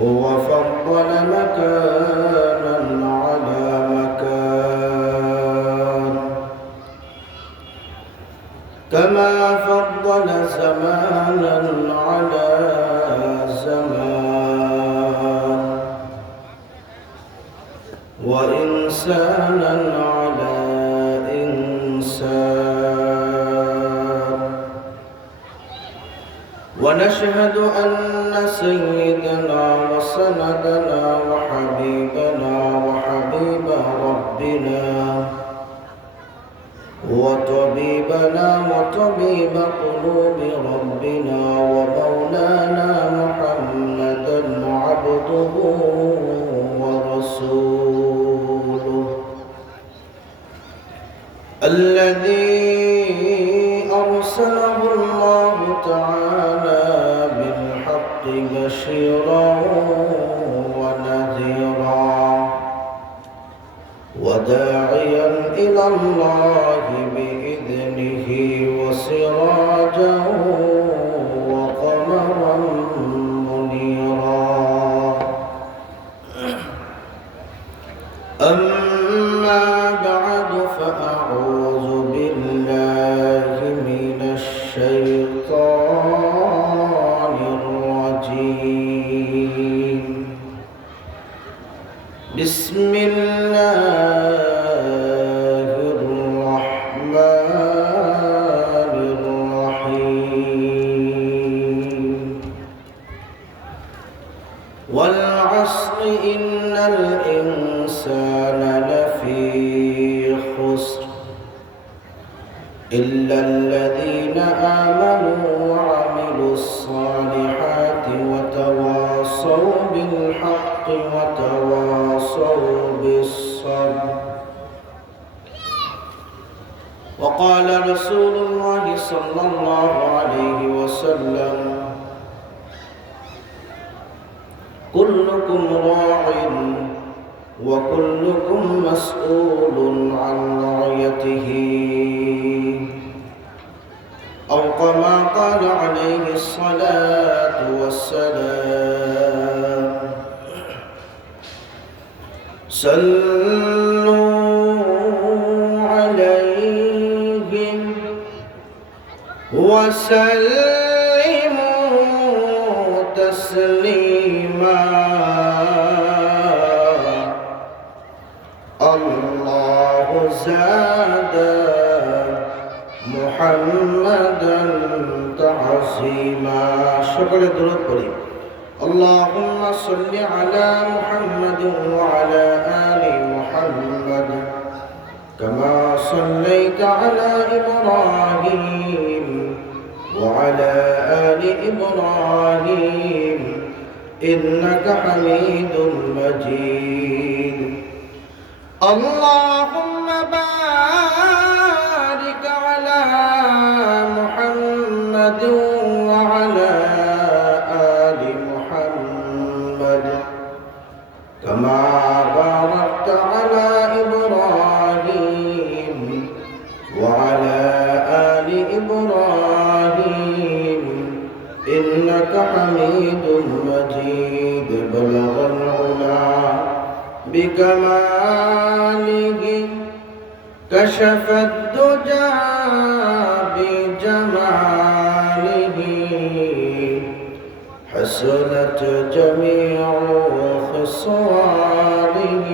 وفضل مكانا على مكان كما فضل زمانا على زمان وإنسانا على إنسان ونشهد أن سيدنا وسندنا وحبيبنا وحبيب ربنا وطبيبنا وطبيب قلوب ربنا ومولانا محمدا عبده ورسوله الذي أرسله الله تعالى بالحق بشيرا ونذيرا وداعيا إلى الله بإذنه وسراجا وقمرا منيرا أما بعد فأعوذ بالله من الشيطان الرجيم بسم الله الرحمن الرحيم والعصر إن الإنسان لفي خسر إلا الذين آمنوا وعملوا الصالحات وتواصوا بالحق وتواصوا بالصبر وقال رسول الله صلى الله عليه وسلم كلكم راع وكلكم مسؤول عن رعيته أو كما قال عليه الصلاة والسلام صلوا عليهم وسلموا تسليما الله زاد محمدا تعظيما شكر درود قولي اللهم صل على محمد وعلى آل محمد كما صليت على إبراهيم وعلى آل إبراهيم إنك حميد مجيد اللهم بارك على محمد وعلى آل محمد كما باركت على إبراهيم وعلى آل إبراهيم إنك حميد مجيد بلغ العلا بكماله كشف الدجى بجماله حسنت جميع خصاله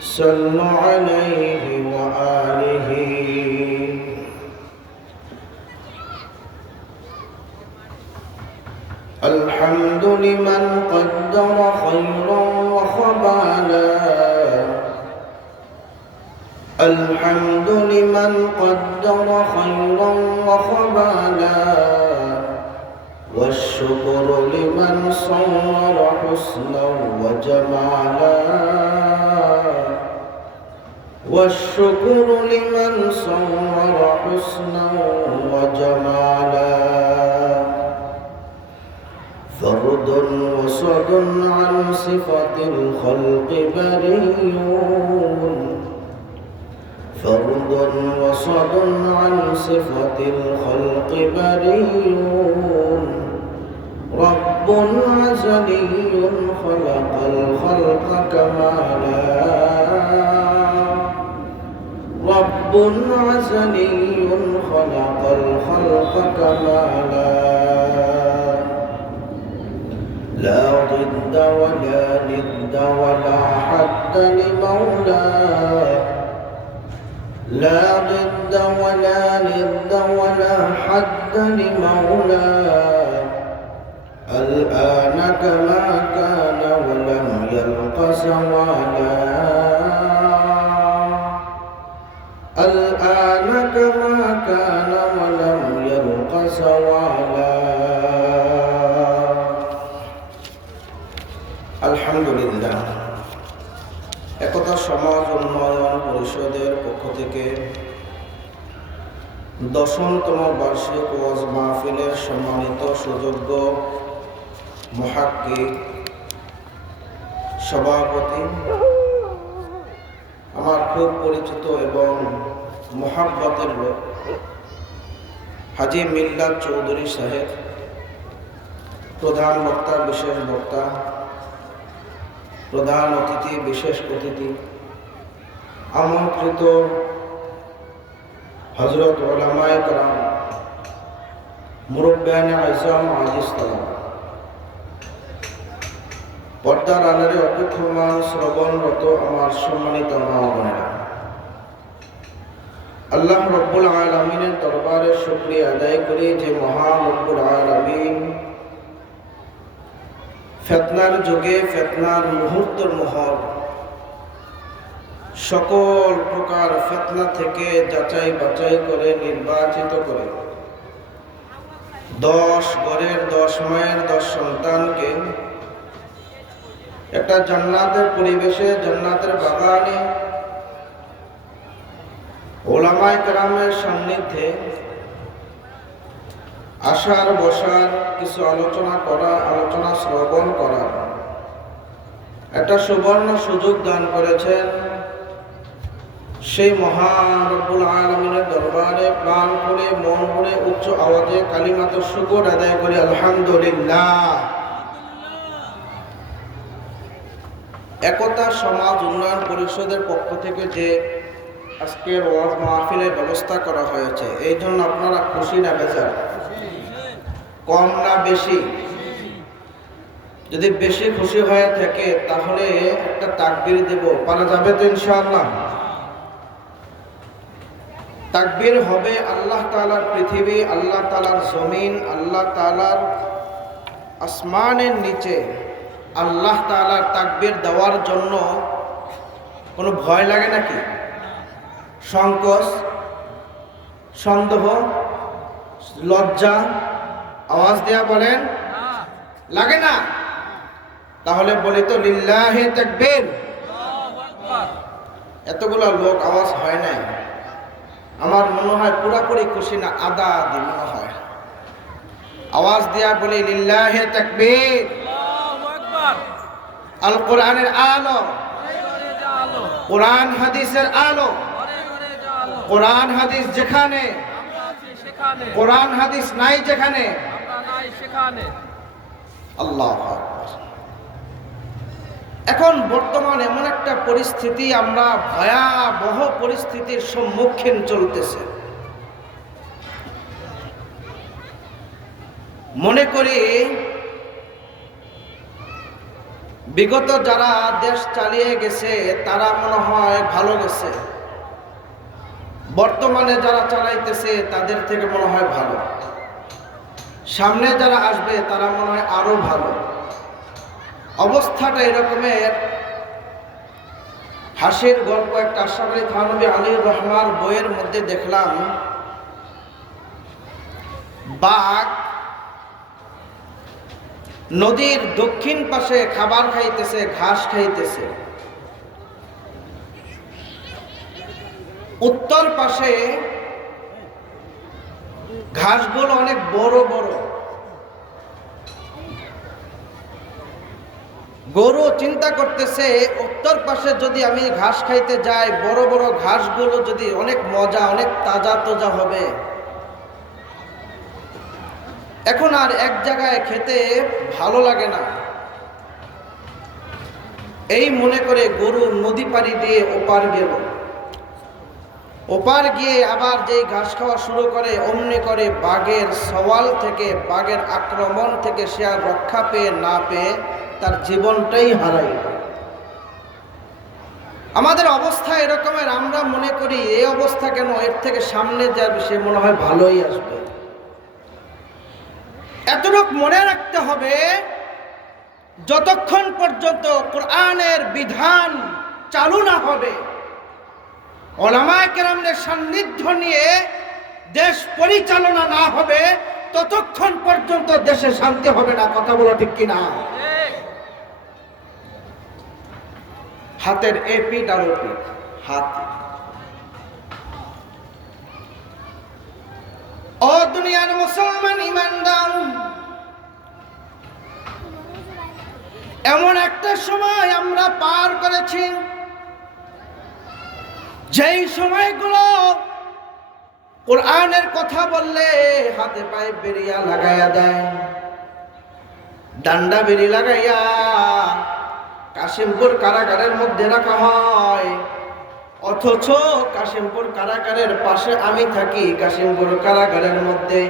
صلوا عليه وآله الحمد لمن قدر خيرا وخبالا الحمد لمن قدر خيرا وخبالا والشكر لمن صور حسنا وجمالا والشكر لمن صور حسنا وجمالا فرد وصد عن صفة الخلق بريون فرد فرد وصد عن صفة الخلق بريء رب أزلي خلق الخلق كمالا رب أزلي خلق الخلق كمالا لا ضد ولا ند ولا حد لمولاه لا ضد ولا ند ولا حد لمولاه الآن كما كان ولم يلق زوالا الآن كما كان ولم يلق زوالا আলহামদুলিল্লাহ। একতা সমাজ উন্নয়ন পরিষদের পক্ষ থেকে 10তম বার্ষিক ওয়াজ মাহফিলের সম্মানিত সুযোগ্য মুহাক্কিক সভাপতি, আমার খুব পরিচিত এবং মুহাব্বতের লোক হাজী মিল্লাত চৌধুরী সাহেব, প্রধান বক্তা, বিশেষ বক্তা, প্রধান অতিথি, বিশেষ অতিথি, আমন্ত্রিত হযরত উলামায়ে কেরাম, মুরব্বিয়ানে আযম, আজিজ তালাব, পর্দার আড়ালে অপেক্ষমান শ্রবণরত আমার সম্মানিত মা বোনেরা, আল্লাহ রব্বুল আলামিনের দরবারে শুকরিয়া আদায় করি যে মহান রব্বুল আলামিন ফিতনার যুগে, ফিতনার মুহূর্তের মোহর, সকল প্রকার ফিতনা থেকে যাচাই বাছাই করে নির্বাচিত করে 10 ঘরের 10 মায়ের 10 সন্তানকে একটা জান্নাতের পরিবেশে, জান্নাতের বাগানে উলামায়ে কেরামের সান্নিধ্যে আসার বসার, কিছু আলোচনা করা, আলোচনা শ্রবণ করার একটা সুবর্ণ সুযোগ দান করেছেন। সেই মহান রব্বুল আলামিনের দরবারে প্রাণ করে, মন করে, উচ্চ আওয়াজে কালিমাতুশ শুকর আদায় করি আলহামদুলিল্লাহ। একতা সমাজ উন্নয়ন পরিষদের পক্ষ থেকে যে আজকের ওয়াজ মাহফিলের ব্যবস্থা করা হয়েছে, এই জন্য আপনারা খুশি না বেজার? কম না বেশি? যদি বেশি খুশি হয়ে থাকে তাহলে একটা তাকবীর দেব, পারা যাবে তো ইনশাআল্লাহ? তাকবীর হবে আল্লাহ তাআলার পৃথিবী, আল্লাহ তাআলার জমিন, আল্লাহ তাআলার আসমানের নিচে আল্লাহ তাআলার তাকবীর দেওয়ার জন্য কোনো ভয় লাগে নাকি? সংকোচ, সন্দেহ, লজ্জা? আওয়াজ দেয়া বলেন, লাগে না? তাহলে বলি তো লিল্লাহি তাকবীর। এতগুলো লোক আওয়াজ হয় নাই, আমার মনে হয় পুরাপুরি খুশি না, আদা আদি মনে হয়। আওয়াজ দেয়া বলি লিল্লাহি তাকবীর। আল কোরআনের আলো, কোরআন হাদিসের আলো, কোরআন হাদিস যেখানে, কোরআন হাদিস নাই যেখানে, আল্লাহু আকবার। এখন বর্তমান এমন একটা পরিস্থিতি, আমরা ভয়াবহ পরিস্থিতির সম্মুখীন চলতেছে। মনে করি বিগত যারা দেশ চালিয়ে গেছে তারা মনে হয় ভালো গেছে, বর্তমানে যারা চালাইতেছে তাদের থেকে মনে হয় ভালো, সামনে যারা আসবে তারা মনে হয় আরো ভালো। অবস্থাটা এরকমের। হাসির গল্প একটা আশরাফ আলী থানভী আলীর রহমান বইয়ের মধ্যে দেখলাম, বাঘ নদীর দক্ষিণ পাশে খাবার খাইতেছে, ঘাস খাইতেছে, উত্তর পাশে ঘাসগুলো অনেক বড় বড়। গরু চিন্তা করতেছে উত্তর পাশে যদি আমি ঘাস খাইতে যাই, বড় বড় ঘাসগুলো যদি অনেক মজা, অনেক তাজা তাজা হবে, এখন আর এক জায়গায় খেতে ভালো লাগে না। এই মনে করে গরু নদী পাড়ি দিয়ে ওপার গেল। ওপার গিয়ে আবার যেই ঘাস খাওয়া শুরু করে, অমনি করে বাঘের সওয়াল থেকে, বাঘের আক্রমণ থেকে সে আর রক্ষা পেয়ে না পেয়ে তার জীবনটাই হারাই। আমাদের অবস্থা এরকমের, আমরা মনে করি এই অবস্থা কেন, এর থেকে সামনে যাবে সে মনে হয় ভালোই আসবে। এতটুকু মনে রাখতে হবে, যতক্ষণ পর্যন্ত কোরআনের বিধান চালু না হবে, উলামায়ে কেরামের সান্নিধ্য নিয়ে দেশ পরিচালনা না হবে, ততক্ষণ পর্যন্ত দেশে শান্তি হবে না। কথা বলো ঠিক কিনা? হাতের এ পিঠ আর ও পিঠ, হাত। ও দুনিয়ার মুসলমান ইমানদার, এমন একটা সময় আমরা পার করেছি যেই সময়গুলো কোরআনের কথা বললে হাতে পায়ে বেরিয়া লাগাইয়া দেয়, ডান্ডা বেরি লাগাইয়া কাশিমপুর কারাগারের মধ্যে রাখা হয়। অথচ কাশিমপুর কারাগারের পাশে আমি থাকি। কাশিমপুর কারাগারের মধ্যে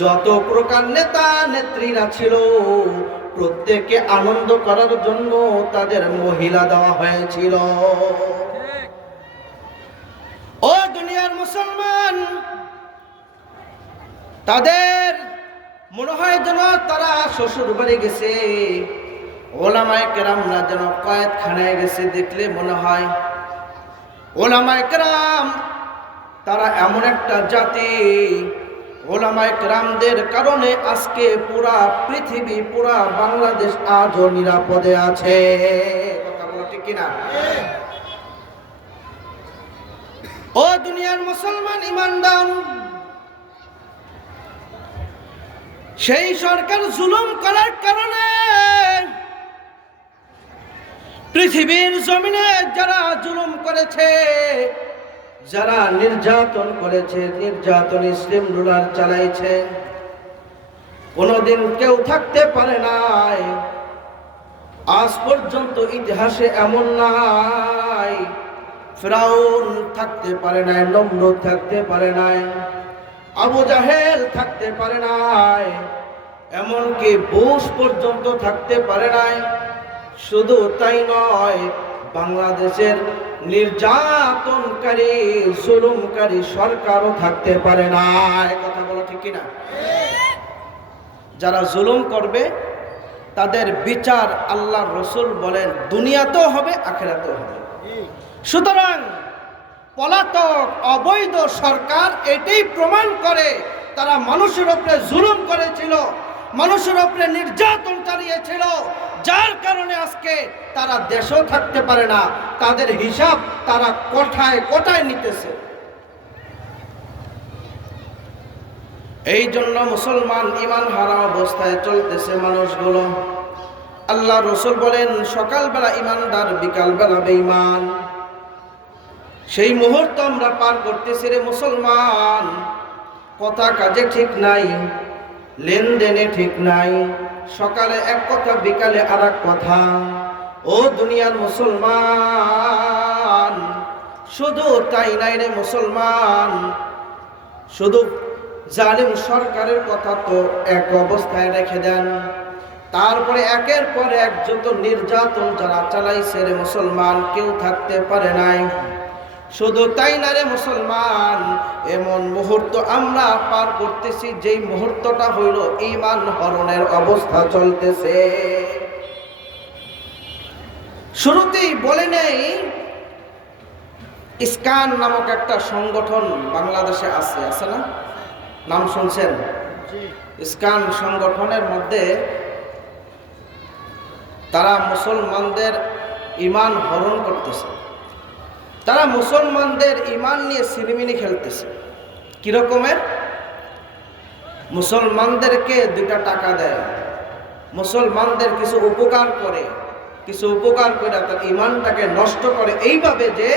যত প্রকার নেতা নেত্রীরা ছিল, প্রত্যেককে আনন্দ করার জন্য তাদের মহিলা দেওয়া হয়েছিল। ও দুনিয়ার মুসলমান, তাদের মনে হয় যেন তারা শ্বশুর বাড়ি গেছে, ওলামায়ে কেরামরা যেন কয়েদখানায় গেছে। দেখলে মনে হয় ওলামায়ে কেরাম তারা এমন একটা জাতি, ওলামায়ে কেরামদের কারণে আজকে পুরা পৃথিবী, পুরা বাংলাদেশ আজও নিরাপদে আছে। কথা বলো ঠিক কিনা? ও দুনিয়ার মুসলমান ইমানদার, সেই সরকার জুলুম করার কারণে পৃথিবীর জমিনে যারা জুলুম করেছে, যারা নির্যাতন করেছে, নির্যাতন স্টিম রুলার চালাইছে, কোনোদিন কেউ থাকতে পারে নাই। আজ পর্যন্ত ইতিহাসে এমন নাই, ফিরাউন থাকতে পারে নাই, নমরুদ থাকতে পারে নাই, আবু জাহেল থাকতে পারে নাই, এমনকি বুশ পর্যন্ত থাকতে পারে নাই। শুধু তাই নয়, বাংলাদেশের নির্যাতনকারী জুলুমকারী সরকারও থাকতে পারে না। কথা বলো ঠিক কিনা? যারা জুলুম করবে তাদের বিচার আল্লাহর রাসূল বলেন দুনিয়াতেও হবে, আখিরাতেও হবে। সুতরাং পলাতক অবৈধ সরকার এটাই প্রমাণ করে তারা মানুষের উপরে জুলুম করেছিল, মানুষের উপরে নির্যাতন চালিয়েছিল, যার কারণে আজকে তারা দেশেও থাকতে পারে না। তাদের হিসাব তারা কোঠায় কোঠায় নিতেছে। এই জন্য মুসলমান ইমান হারা অবস্থায় চলতেছে মানুষগুলো। আল্লাহ রাসূল বলেন সকালবেলা ইমানদার, বিকালবেলা বেঈমান। সেই মুহূর্ত আমরা পার করতেছি রে মুসলমান। কথা কাজে ঠিক নাই, লেনদেনে ঠিক নাই, সকালে এক কথা বিকালে আর এক কথা। ও দুনিয়ার মুসলমান, শুধু তাই নাই রে মুসলমান, শুধু জালিম সরকারের কথা তো এক অবস্থায় রেখে দেন, তারপরে একের পর এক যত নির্যাতন যারা চালাইছে রে মুসলমান, কেউ থাকতে পারে নাই। শুধু তাই না রে মুসলমান, এমন মুহূর্ত আমরা পার করতেছি যেই মুহূর্তটা হইল ঈমান হরণের অবস্থা চলতেছে। শুরুতেই বলে নেই, ইসকান নামক একটা সংগঠন বাংলাদেশে আছে না? নাম শুনছেন? ইসকান সংগঠনের মধ্যে তারা মুসলমানদের ঈমান হরণ করতেছে। তারা মুসলমানদের ঈমান নিয়ে সিনেমিনি খেলতেছে। কিরকমের? মুসলমানদেরকে 2টা টাকা দেয়, মুসলমানদের কিছু উপকার করে, কিছু উপকার করে তার ঈমানটাকে নষ্ট করে এইভাবে যে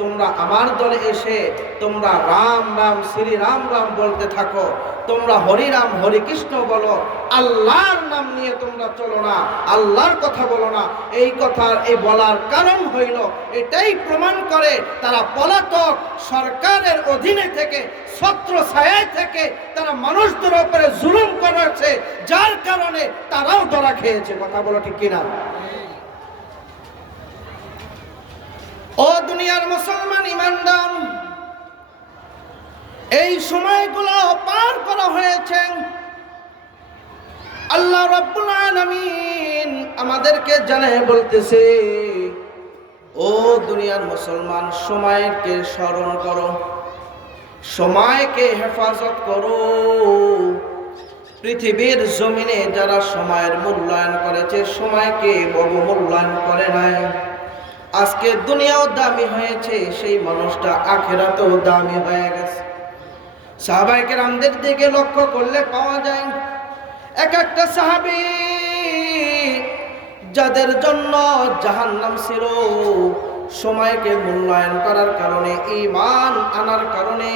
তোমরা আমার দলে এসে তোমরা রাম রাম শ্রী রাম রাম বলতে থাকো, তোমরা হরি রাম হরি কৃষ্ণ বলো, আল্লাহর নাম নিয়ে তোমরা চলো না, আল্লাহর কথা বলো না। এই কথা এই বলার কারণ হইল এটাই প্রমাণ করে তারা পলাতক সরকারের অধীনে থেকে ছত্র ছায়ায় থেকে তারা মানুষদের উপরে জুলুম করেছে, যার কারণে তারাও ধরা খেয়েছে। কথা বলো ঠিক কিনা? ও দুনিয়ার মুসলমান ঈমানদার, এই সময়গুলো পার করা হয়েছে। আল্লাহ রাব্বুল আলামিন আমাদেরকে জানায় বলতেছে, ও দুনিয়ার মুসলমান, সময়কে স্মরণ করো, সময়কে হেফাজত করো। পৃথিবীর জমিনে যারা সময়ের মূল্যায়ন করেছে, সময়কে অবমূল্যায়ন করে নাই, আজকে দুনিয়াও দামি হয়েছে, সেই মানুষটা আখিরাতেও দামি হয়ে গেছে। সাহাবায়ে কেরামদের দিকে লক্ষ্য করলে পাওয়া যায় এক একটা সাহাবী যাদের জন্য জাহান্নাম ছিল, সময়কে মূল্যায়ন করার কারণে, ঈমান আনার কারণে,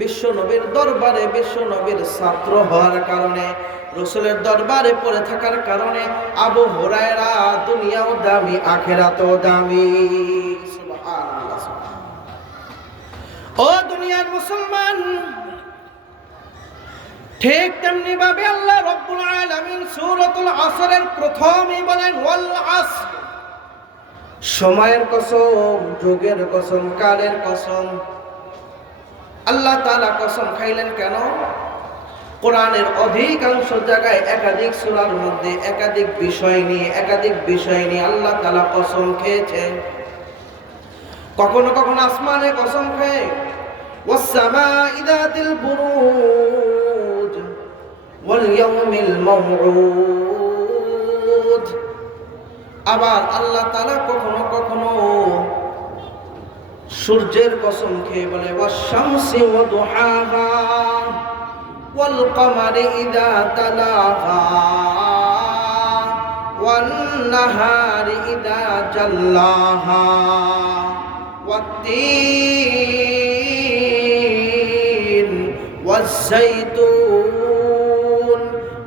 বিশ্ব নবীর দরবারে বিশ্ব নবীর ছাত্র হওয়ার কারণে, রাসূলের দরবারে পড়ে থাকার কারণে আবু হুরায়রা দুনিয়াও দামি আখিরাতেও দামি। সুবহানাল্লাহ। ও দুনিয়ার মুসলমান, ঠিক তেমনি ভাবে আল্লাহ রাব্বুল আলামিন সূরাতুল আসরের প্রথমেই বলেন ওয়াল আসর, সময়ের কসম, যুগের কসম, কালের কসম। আল্লাহ তাআলা কসম খাইলেন কেন? কোরআনের অধিকাংশ জায়গায় একাধিক সূরার মধ্যে একাধিক বিষয় নিয়ে আল্লাহ তাআলা কসম খেয়েছেন। কখনো কখনো আসমানে কসম খায়, ওয়াস সামাঈ যাতিল বুরুজ ওয়াল ইয়াউমিল মাওউদ। আবার আল্লাহ তাআলা কখনো কখনো সূর্যের কসম খেয়ে বলে, ওয়াস শামসি ওয়া দুহাহা ওয়াল কমারি ইযা তালাহা ওয়ান নাহারি ইযা জাল্লাহা ওয়াত-তিন ওয়াজ-যাইতুন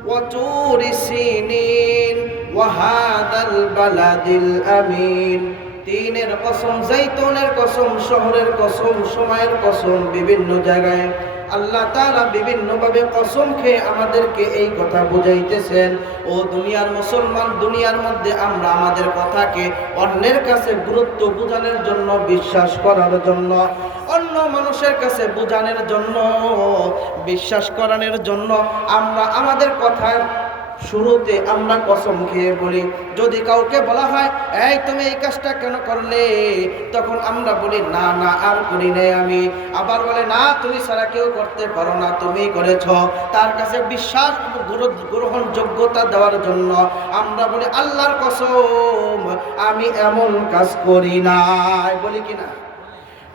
ওয়া তুরি সিনিন ওয়া হাযাল বালাদিল আমিন। তিনের কসম, যাইতুনের কসম, শহরের কসম, সময়ের কসম। বিভিন্ন জায়গায় আল্লাহ তাআলা বিভিন্নভাবে কসম খেয়ে আমাদেরকে এই কথা বুঝাইতেছেন। ও দুনিয়ার মুসলমান, দুনিয়ার মধ্যে আমরা আমাদের কথাকে অন্যের কাছে গুরুত্ব বোঝানোর জন্য, বিশ্বাস করার জন্য, অন্য মানুষের কাছে বোঝানোর জন্য, বিশ্বাস করানোর জন্য আমরা আমাদের কথার শুরুতে আমরা কসম খেয়ে বলি। যদি কাউকে বলা হয়, এই তুমি এই কাজটা কেন করলে, তখন আমরা বলি না না আর করি নাই আমি। আবার বলে না, তুমি ছাড়া কেউ করতে পারো না, তুমি করেছ। তার কাছে বিশ্বাস গ্রহণযোগ্যতা দেওয়ার জন্য আমরা বলি আল্লাহর কসম আমি এমন কাজ করি নাই, বলি কিনা?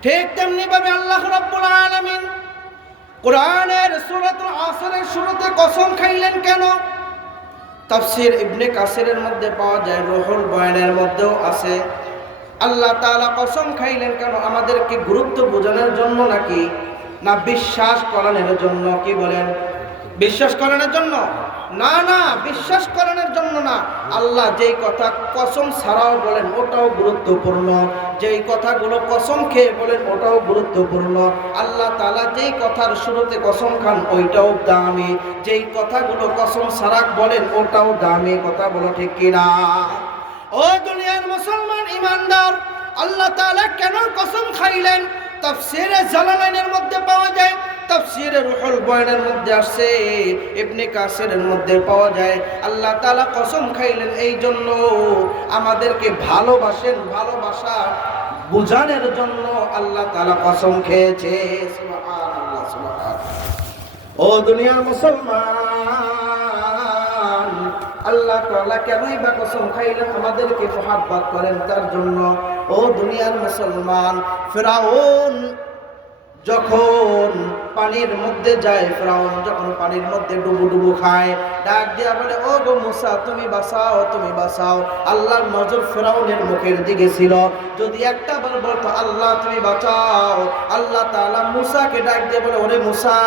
ঠিক তেমনি ভাবে আল্লাহ রাব্বুল আলামিন কোরআনের সূরাতুল আসরের শুরুতে কসম খাইলেন কেন? তাফসীর ইবনে কাসিরের মধ্যে পাওয়া যায়, রুহুল বয়ানের মধ্যেও আছে। আল্লাহ তাআলা কসম খাইলেন কেন? আমাদেরকে গুরুত্ব বোঝানোর জন্য নাকি না বিশ্বাস করানোর জন্য? কি বলেন? বিশ্বাস করানোর জন্য? না না, বিশ্বাস করানোর জন্য না। আল্লাহ যেই কথা কসম ছাড়াও বলেন ওটাও গুরুত্বপূর্ণ, যেই কথাগুলো কসম খেয়ে বলেন ওটাও গুরুত্বপূর্ণ। আল্লাহ তাআলা যেই কথার শুরুতে কসম খান ওইটাও দামি, যেই কথাগুলো কসম ছাড়া বলেন ওটাও দামি। কথা বলো ঠিক কিনা? ও দুনিয়ার মুসলমান ঈমানদার, আল্লাহ তাআলা কেন কসম খাইলেন? তাফসীরে জালালাইনের মধ্যে পাওয়া যায়, তাফসীরে রুহুল বয়ানের মধ্যে আসছে, ইবনে কাসিরের মধ্যে পাওয়া যায়। আল্লাহ তাআলা কসম খাইলেন এই জন্য আমাদেরকে ভালোবাসেন, ভালোবাসা বুঝানোর জন্য আল্লাহ তাআলা কসম খেয়েছে। সুবহানাল্লাহ, সুবহানাল্লাহ। ও দুনিয়ার মুসলমান, আল্লাহ তাআলা কেনই বা কসম খাইলেন? আমাদেরকে মহব্বত করেন তার জন্য। ও দুনিয়ার মুসলমান, ফিরআউন যখন পানির মধ্যে যায়, ফিরাউন যখন পানির মধ্যে ডুবু খায়, ডাক দিয়া বলে, ও গো মুসা, তুমি বাঁচাও, তুমি বাঁচাও। আল্লাহর নজর ফিরাউনের মুখের দিকে ছিল। যদি একটা বার বলতো আল্লাহ তুমি বাঁচাও, আল্লাহ তাআলা মুসাকে ডাক দিয়ে বলে, ওরে মুসা,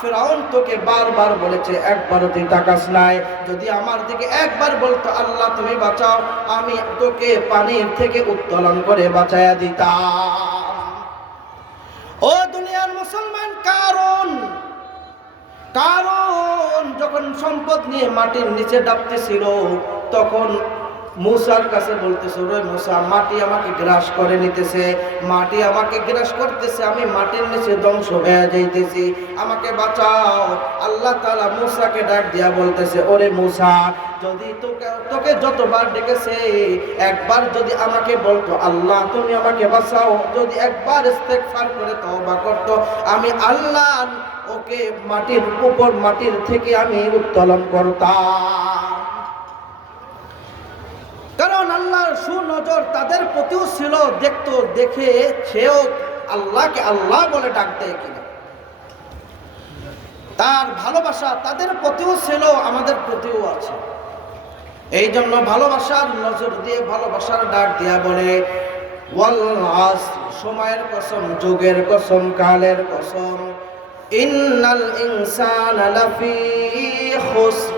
ফিরাউন তোকে বারবার বলেছে, একবারও তুই তাকাস নাই। যদি আমার দিকে একবার বলতো আল্লাহ তুমি বাঁচাও, আমি তোকে পানির থেকে উত্তোলন করে বাঁচায়া দিতাম। ও দুনিয়ার মুসলমান, কারণ যখন সম্পদ নিয়ে মাটির নিচে ডাবতেছিল, তখন মুসার কাছে বলতেছে, রে মুসা, মাটি আমাকে গ্রাস করে নিতেছে, মাটি আমাকে গ্রাস করতেছে, আমি মাটির নিচে ধ্বংস হয়ে যাইতেছি, আমাকে বাঁচাও। আল্লাহ তাআলা মুসাকে ডাক দিয়া বলতেছে, ওরে মুসা, যদি তোকে যতবার ডেকেছে, একবার যদি আমাকে বলতো আল্লাহ তুমি আমাকে বাঁচাও, যদি একবার ইস্তেগফার করে তওবা করতো, আমি আল্লাহ ওকে মাটির উপর, মাটির থেকে আমি উত্তোলন করতাম। কারণ আল্লাহর সুনজর তাদের প্রতিও ছিল, দেখতো, দেখে সেও আল্লাহকে আল্লাহ বলে ডাক দেয় কিনা। তার ভালোবাসা তাদের প্রতিও ছিল, আমাদের প্রতিও আছে। এই জন্য ভালোবাসার নজর দিয়ে, ভালোবাসার ডাক দিয়া বলে, ওয়াল আসর, সময়ের কসম, যুগের কসম, কালের কসম, ইন্নাল ইনসানা লাফি খুসর,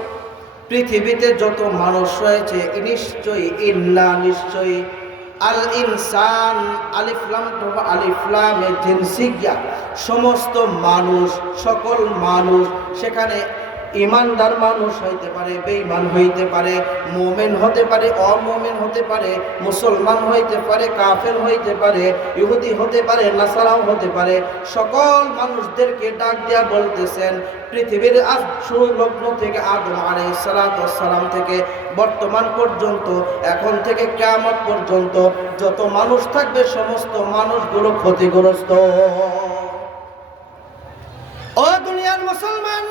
পৃথিবীতে যত মানুষ রয়েছে, নিশ্চয়ই, ইন্না নিশ্চয়ই, আল ইনসান, আলিফ লাম জিনসিয়া, সমস্ত মানুষ, সকল মানুষ, সেখানে ইমানদার মানুষ হইতে পারে, বেঈমান হইতে পারে, মুমিন হতে পারে, অমুমিন হতে পারে, মুসলমান হইতে পারে, কাফের হইতে পারে, ইহুদি হতে পারে, নাসারাও হতে পারে, সকল মানুষদেরকে ডাক দিয়া বলতেছেন, পৃথিবীর আজ শুরু লগ্ন থেকে আদম আলাইহিস সালাম থেকে বর্তমান পর্যন্ত, এখন থেকে কিয়ামত পর্যন্ত যত মানুষ থাকবে, সমস্ত মানুষগুলো ক্ষতিগ্রস্ত। ও দুনিয়ার মুসলমান,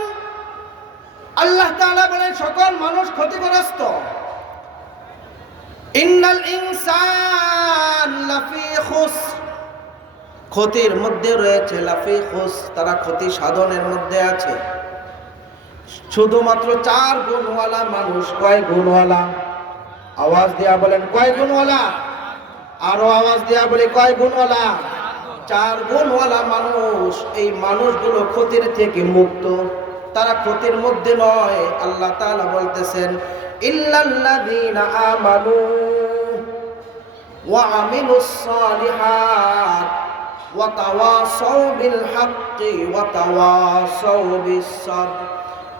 আল্লাহ তাআলা বলেন সকল মানুষ ক্ষতিগ্রস্ত। ইন্নাল ইনসান লাফি খুসর, ক্ষতির মধ্যে রয়েছে, লাফি খুসর, তারা ক্ষতি সাধনের মধ্যে আছে। শুধুমাত্র 4 গুণওয়ালা মানুষ। কয় গুণওয়ালা? আওয়াজ দিয়া বলেন, কয় গুণওয়ালা? আরো আওয়াজ দিয়া বলি, কয় গুণওয়ালা? 4 গুণওয়ালা মানুষ। এই মানুষগুলো ক্ষতির থেকে মুক্ত, তারা ক্ষতির মধ্যে নয়। আল্লাহ তাআলা বলতেছেন, ইল্লাল্লাযীনা আমানু ওয়া আমিলুস সালিহাত ওয়া তাওয়াসাউ বিল হাক্কি ওয়া তাওয়াসাউ বিস সাবর।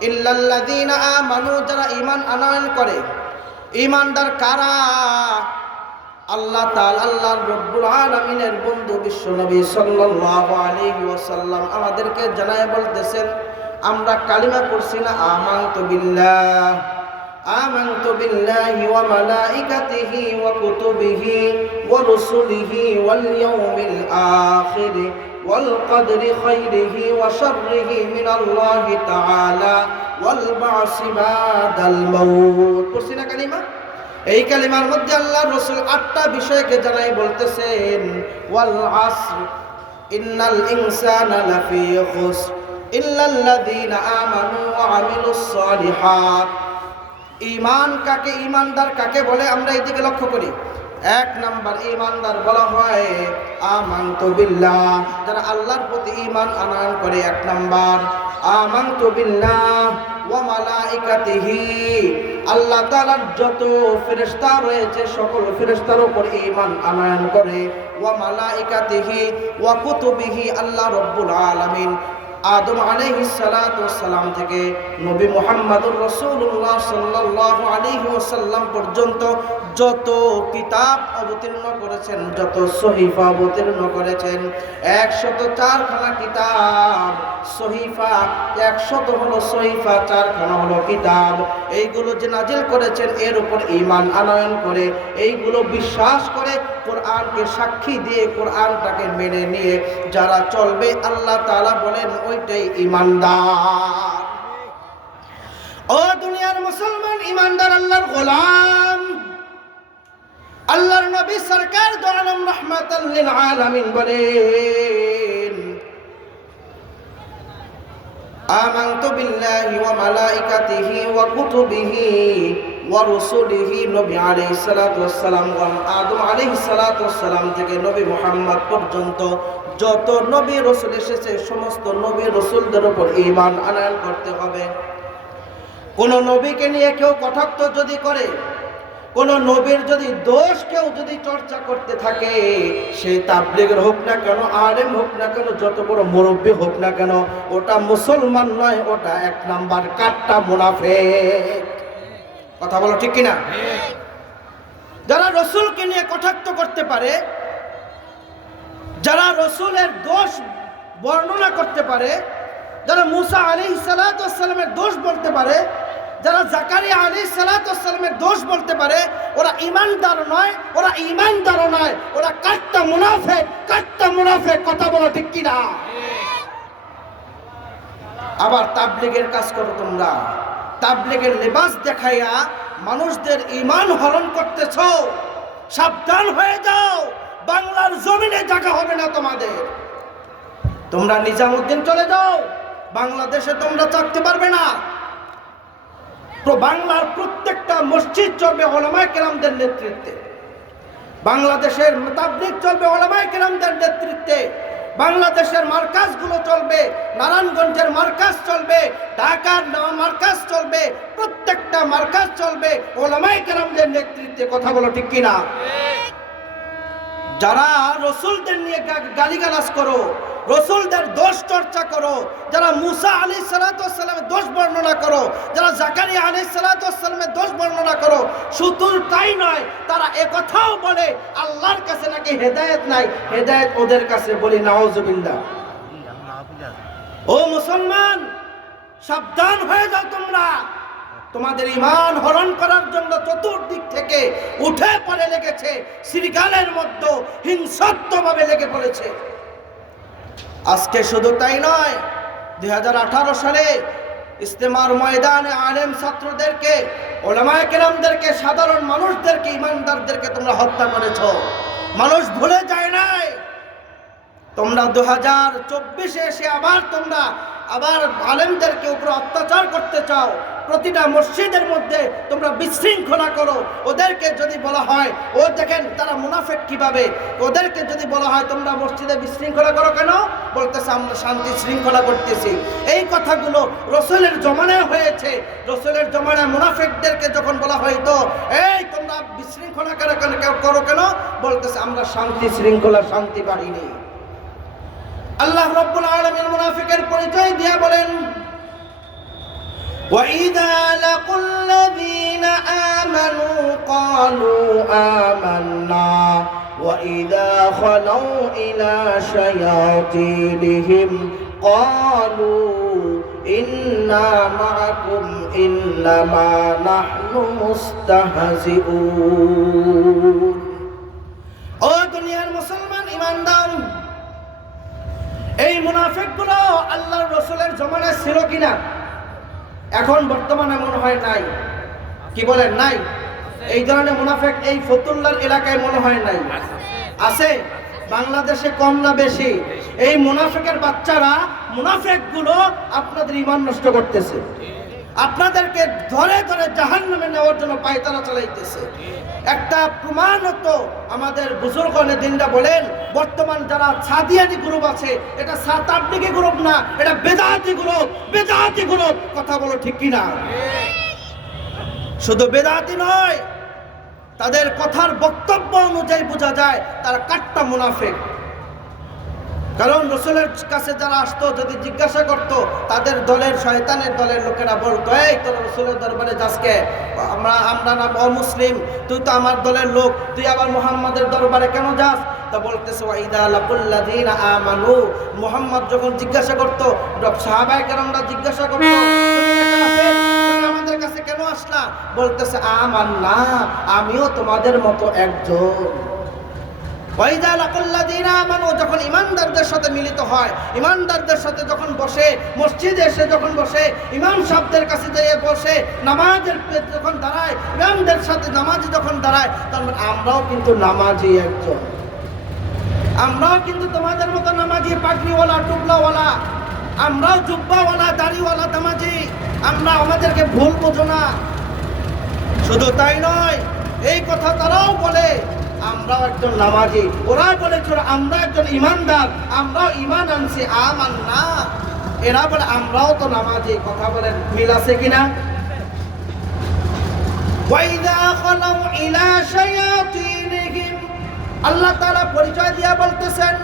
ইল্লাল্লাযীনা আমানু, যারা ঈমান আনয়ন করে। ঈমানদার কারা? আল্লাহ তাআলা, আল্লাহ রাব্বুল আলামিনের বন্ধু বিশ্বনবী সাল্লাল্লাহু আলাইহি ওয়াসাল্লাম আমাদেরকে জানায় বলতেছেন, আমরা কালিমা পড়ছি না, আমানতু বিল্লাহি ওয়া মালাইকাতিহি ওয়া কুতুবিহি ওয়া রুসুলিহি ওয়াল ইয়াউমিল আখির ওয়াল কদরি খাইরিহি ওয়া শাররিহি মিনাল্লাহি তাআলা ওয়াল বা'সি বাদাল মাউত। পড়ছি না কালিমা? এই কালিমার মধ্যে আল্লাহর রাসূল 8টা বিষয়কে জানাই বলতেছেন, ওয়াল আসর, ইন্নাল ইনসানা লাফি খুসর, ইল্লাল্লাযীনা আমানু ওয়া আমিলুস সালিহাত। ঈমান কাকে, ঈমানদার কাকে বলে? আমরা এদিকে লক্ষ্য করি। 1 নাম্বার ঈমানদার বলা হয় আমানতু বিল্লাহ, যারা আল্লাহর প্রতি ঈমান আনয়ন করে। 1 নাম্বার আমানতু বিল্লাহ ওয়া মালাইকাতিহি, আল্লাহ তাআলার যত ফেরেশতা রয়েছে সকল ফেরেশতার উপর ঈমান আনয়ন করে। ওয়া মালাইকাতিহি ওয়া কুতুবিহি, আল্লাহ রাব্বুল আলামিন আদম আলাইহিস সালাতু ওয়াস সালাম থেকে নবী মুহাম্মদুর রাসূলুল্লাহ সাল্লাল্লাহু আলাইহি ওয়াসাল্লাম পর্যন্ত যত কিতাব অবতীর্ণ করেছেন, যত সহিফা অবতীর্ণ করেছেন, 104 খানা কিতাব, সহিফা 100 হলো সহিফা, 4 খানা হলো কিতাব। এইগুলো যে নাজিল করেছেন এর উপর ঈমান আনয়ন করে, এইগুলো বিশ্বাস করে, কোরআনকে সাক্ষী দিয়ে, কোরআনটাকে মেনে নিয়ে যারা চলবে, আল্লাহ তাআলা বলেন ওইটাই ঈমানদার। ও দুনিয়ার মুসলমান, ঈমানদার আল্লাহর গোলাম। আল্লাহর নবী সরকার দু আলম রাহমাতাল লিল আলামিন বলেন, আমানতু বিল্লাহি ওয়া মালাইকাতিহি ওয়া কুতুবিহি ওয়া রুসুলিহি। নবী আলাইহিস সালাতু ওয়াস সালাম আদম আলাইহিস সালাতু ওয়াস সালাম থেকে নবী মুহাম্মদ পর্যন্ত যত নবী রাসূল এসেছে সমস্ত নবী রাসূলদের উপর ঈমান আনয়ন করতে হবে। কোন নবীকে নিয়ে কেউ কটাক্ষ যদি করে, কোন নবীর যদি দোষ কেউ যদি চর্চা করতে থাকে, সে তাবলীগের হোক না কেন, আলেম হোক না কেন, যত বড় মুরব্বী হোক না কেন, ওটা মুসলমান নয়, ওটা এক নাম্বার কাট্টা মুনাফিক। কথা বলো ঠিক কিনা? যারা রসুলকে নিয়ে কটাক্ষ করতে পারে, যারা রসুলের দোষ বর্ণনা করতে পারে, যারা মুসা আলাইহিস সালাতু ওয়াস সালামের দোষ বলতে পারে, যারা জাকারিয়া আলাইহিস সালাতু ওয়াস সালামের দোষ বলতে পারে, ওরা ঈমানদার নয়, ওরা ঈমানদারও নয়, ওরা কাট্টা মুনাফিক, কাট্টা মুনাফিক। কথা বলো ঠিক কি না? আবার তাবলীগের কাজ করো তোমরা, তাবলীগের লেবাস দেখাইয়া মানুষদের ঈমান হরণ করতেছো। সাবধান হয়ে যাও, বাংলার জমিনে জায়গা হবে না তোমাদের। তোমরা নিজামুদ্দিন চলে যাও, বাংলাদেশে তোমরা থাকতে পারবে না। তো বাংলার প্রত্যেকটা মসজিদ চলবে উলামায়ে কেরামদের নেতৃত্বে, বাংলাদেশের তাবলীগ চলবে উলামায়ে কেরামদের নেতৃত্বে, বাংলাদেশের মার্কাজগুলো চলবে, নারায়ণগঞ্জের মার্কাজ চলবে, ঢাকার মার্কাজ চলবে, প্রত্যেকটা মার্কাজ চলবে উলামায়ে কেরামদের নেতৃত্বে। কথা বলো ঠিক কিনা? যারা রসুলদের নিয়ে গালিগালাজ করো, রসুলদের দোষ চর্চা করো, যারা মুসা আলাইহিস সালাতু ওয়াস সালামের দোষ বর্ণনা করো, যারা জাকারিয়া আলাইহিস সালাতু ওয়াস সালামের দোষ বর্ণনা করো, শুধু তাই নয়, তারা একথাও বলে আল্লাহর কাছে নাকি হেদায়েত নাই, হেদায়েত ওদের কাছে। বলি নাউজুবিল্লাহ। ও মুসলমান, সাবধান হয়ে যাও তোমরা। তোমাদের ঈমান হরণ করার জন্য চতুর্দিক থেকে উঠে পড়ে লেগেছে, শৃগালের মধ্যে হিংসাত্মকভাবে লেগে পড়েছে। আজকে শুধু তাই নয়, 2018 সালে ইস্তেমার ময়দানে আলেম ছাত্রদেরকে, উলামায়ে কেরামদেরকে, সাধারণ মানুষদেরকে, ঈমানদারদেরকে তোমরা হত্যা করেছো। মানুষ ভুলে যায় নাই। তোমরা 2024-এ এসে তোমরা আবার আলেমদেরকে উপর অত্যাচার করতে চাও। প্রতিটা মসজিদের মধ্যে তোমরা বিশৃঙ্খলা করো। ওদেরকে যদি বলা হয়, ও দেখেন তারা মুনাফিক কিভাবে, ওদেরকে যদি বলা হয় তোমরা মসজিদে বিশৃঙ্খলা করো কেন, বলতেছে আমরা শান্তি শৃঙ্খলা করতেছি। এই কথাগুলো রসুলের জমানায় হয়েছে। রসুলের জমানায় মুনাফিকদেরকে যখন বলা হয়তো এই তোমরা বিশৃঙ্খলা করো কেন, বলতেছে আমরা শান্তি শৃঙ্খলা, শান্তি বাড়িনি। আল্লাহ রাব্বুল আলামিন মুনাফিকের পরিচয় দিয়ে বলেন, وَإِذَا لَقُوا الَّذِينَ آمَنُوا قَالُوا آمَنَّا وَإِذَا خَلَوْا إِلَى شَيَاطِينِهِمْ قَالُوا إِنَّا مَعَكُمْ إِنَّمَا نَحْنُ مُسْتَهْزِئُونَ। ও দুনিয়ার মুসলমান ঈমানদার, এই মুনাফিকগুলো আল্লাহর রাসূলের জমানায় ছিল কিনা? এখন বর্তমানে মনে হয় নাই। কি বলেন নাই? এই ধরনের মুনাফিক এই ফতুল্লার এলাকায় মনে হয় নাই। আছে? বাংলাদেশে কম না বেশি? এই মুনাফিকের বাচ্চারা, মুনাফিকগুলো আপনাদের ঈমান নষ্ট করতেছে, আপনাদেরকে ধরে ধরে জাহান্নামে নেওয়ার জন্য পায়তারা চালাইতেছে। একটা প্রমাণ হতো আমাদের বুজুর্গনে দিনটা বলেন, বর্তমান যারা সাদিয়ানি গ্রুপ আছে, এটা তাবলীগী গ্রুপ না, এটা বেদাতি গ্রুপ, বেদাতি গ্রুপ। কথা বলো ঠিক কিনা? শুধু বেদাতি নয়, তাদের কথার বক্তব্য অনুযায়ী বোঝা যায় তারা কাট্টা মুনাফিক। কারণ রসুলের কাছে যারা আসতো, যদি জিজ্ঞাসা করতো, তাদের দলের, শয়তানের দলের লোকেরা বলতো, এই তোর রসুলের দরবারে যাসকে, আমরা না অমুসলিম, তুই তো আমার দলের লোক, তুই আবার মুহাম্মাদের দরবারে কেন যাস? তা বলতেছে ওয়াইদা লাকুল্লাযীনা আমানু, মুহাম্মদ যখন জিজ্ঞাসা করতো, সাহাবায়ে কেরামরা জিজ্ঞাসা করতো, তুমি আমাদের কাছে কেন আসলা? বলতেছে আমান্না, আমিও তোমাদের মতো একজন। ওয়াইদা লাকুল্লাযীনা আমানু, যখন ঈমানদারদের সাথে মিলিত হয়, ঈমানদারদের সাথে যখন বসে, মসজিদে এসে যখন বসে, ইমাম সাহেবদের কাছে যেয়ে বসে, নামাজের যখন দাঁড়ায়, ইমামদের সাথে নামাজি যখন দাঁড়ায়, তখন আমরাও কিন্তু নামাজি একজন, আমরাও কিন্তু তোমাদের মতো নামাজি, পাগড়িওয়ালা, টুপলাওয়ালা। আমরাও জুব্বাওয়ালা দাড়িওয়ালা নামাজি, আমরা আমাদেরকে ভুল বোঝো না। শুধু তাই নয়, এই কথা তারাও বলে আমরাও একজন নামাজি, ওরা বলেছিল আমরা একজন ইমানদার, আমরাও ইমান আনছি আমান্না, এরা বলে আমরাও তো নামাজি। কথা বলেন মিল আছে কিনা? ওয়াইদা খালাউ ইলা শায়াতিনহিম, আল্লাহ তাআলা পরিচয় দিয়া বলতেছেন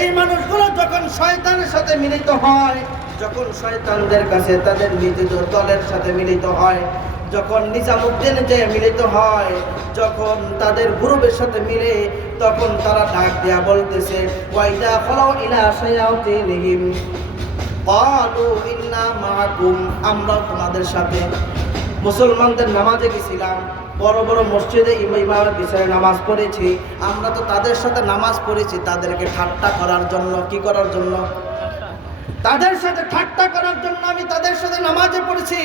এই মানুষগুলো যখন শয়তানের সাথে মিলিত হয়, যখন শয়তানদের কাছে তাদের নিজ দলের সাথে মিলিত হয়, যখন নিজামুদ্দিন যে মিলিত হয়, যখন তাদের গ্রুপের সাথে মিলে, তখন তারা ডাক দিয়া বলতেছে ওয়াইদা খালাউ ইলা শায়াতিনহিম ক্বালু ইন্না মাআকুম, আমরা তোমাদের সাথে। মুসলমানদের নামাজে গেছিলাম, বড় বড় মসজিদে ইমামের পিছনে নামাজ পড়েছি, আমরা তো তাদের সাথে নামাজ পড়েছি তাদেরকে ঠাট্টা করার জন্য। কি করার জন্য? তাদের সাথে ঠাট্টা করার জন্য আমি তাদের সাথে নামাজে পড়েছি,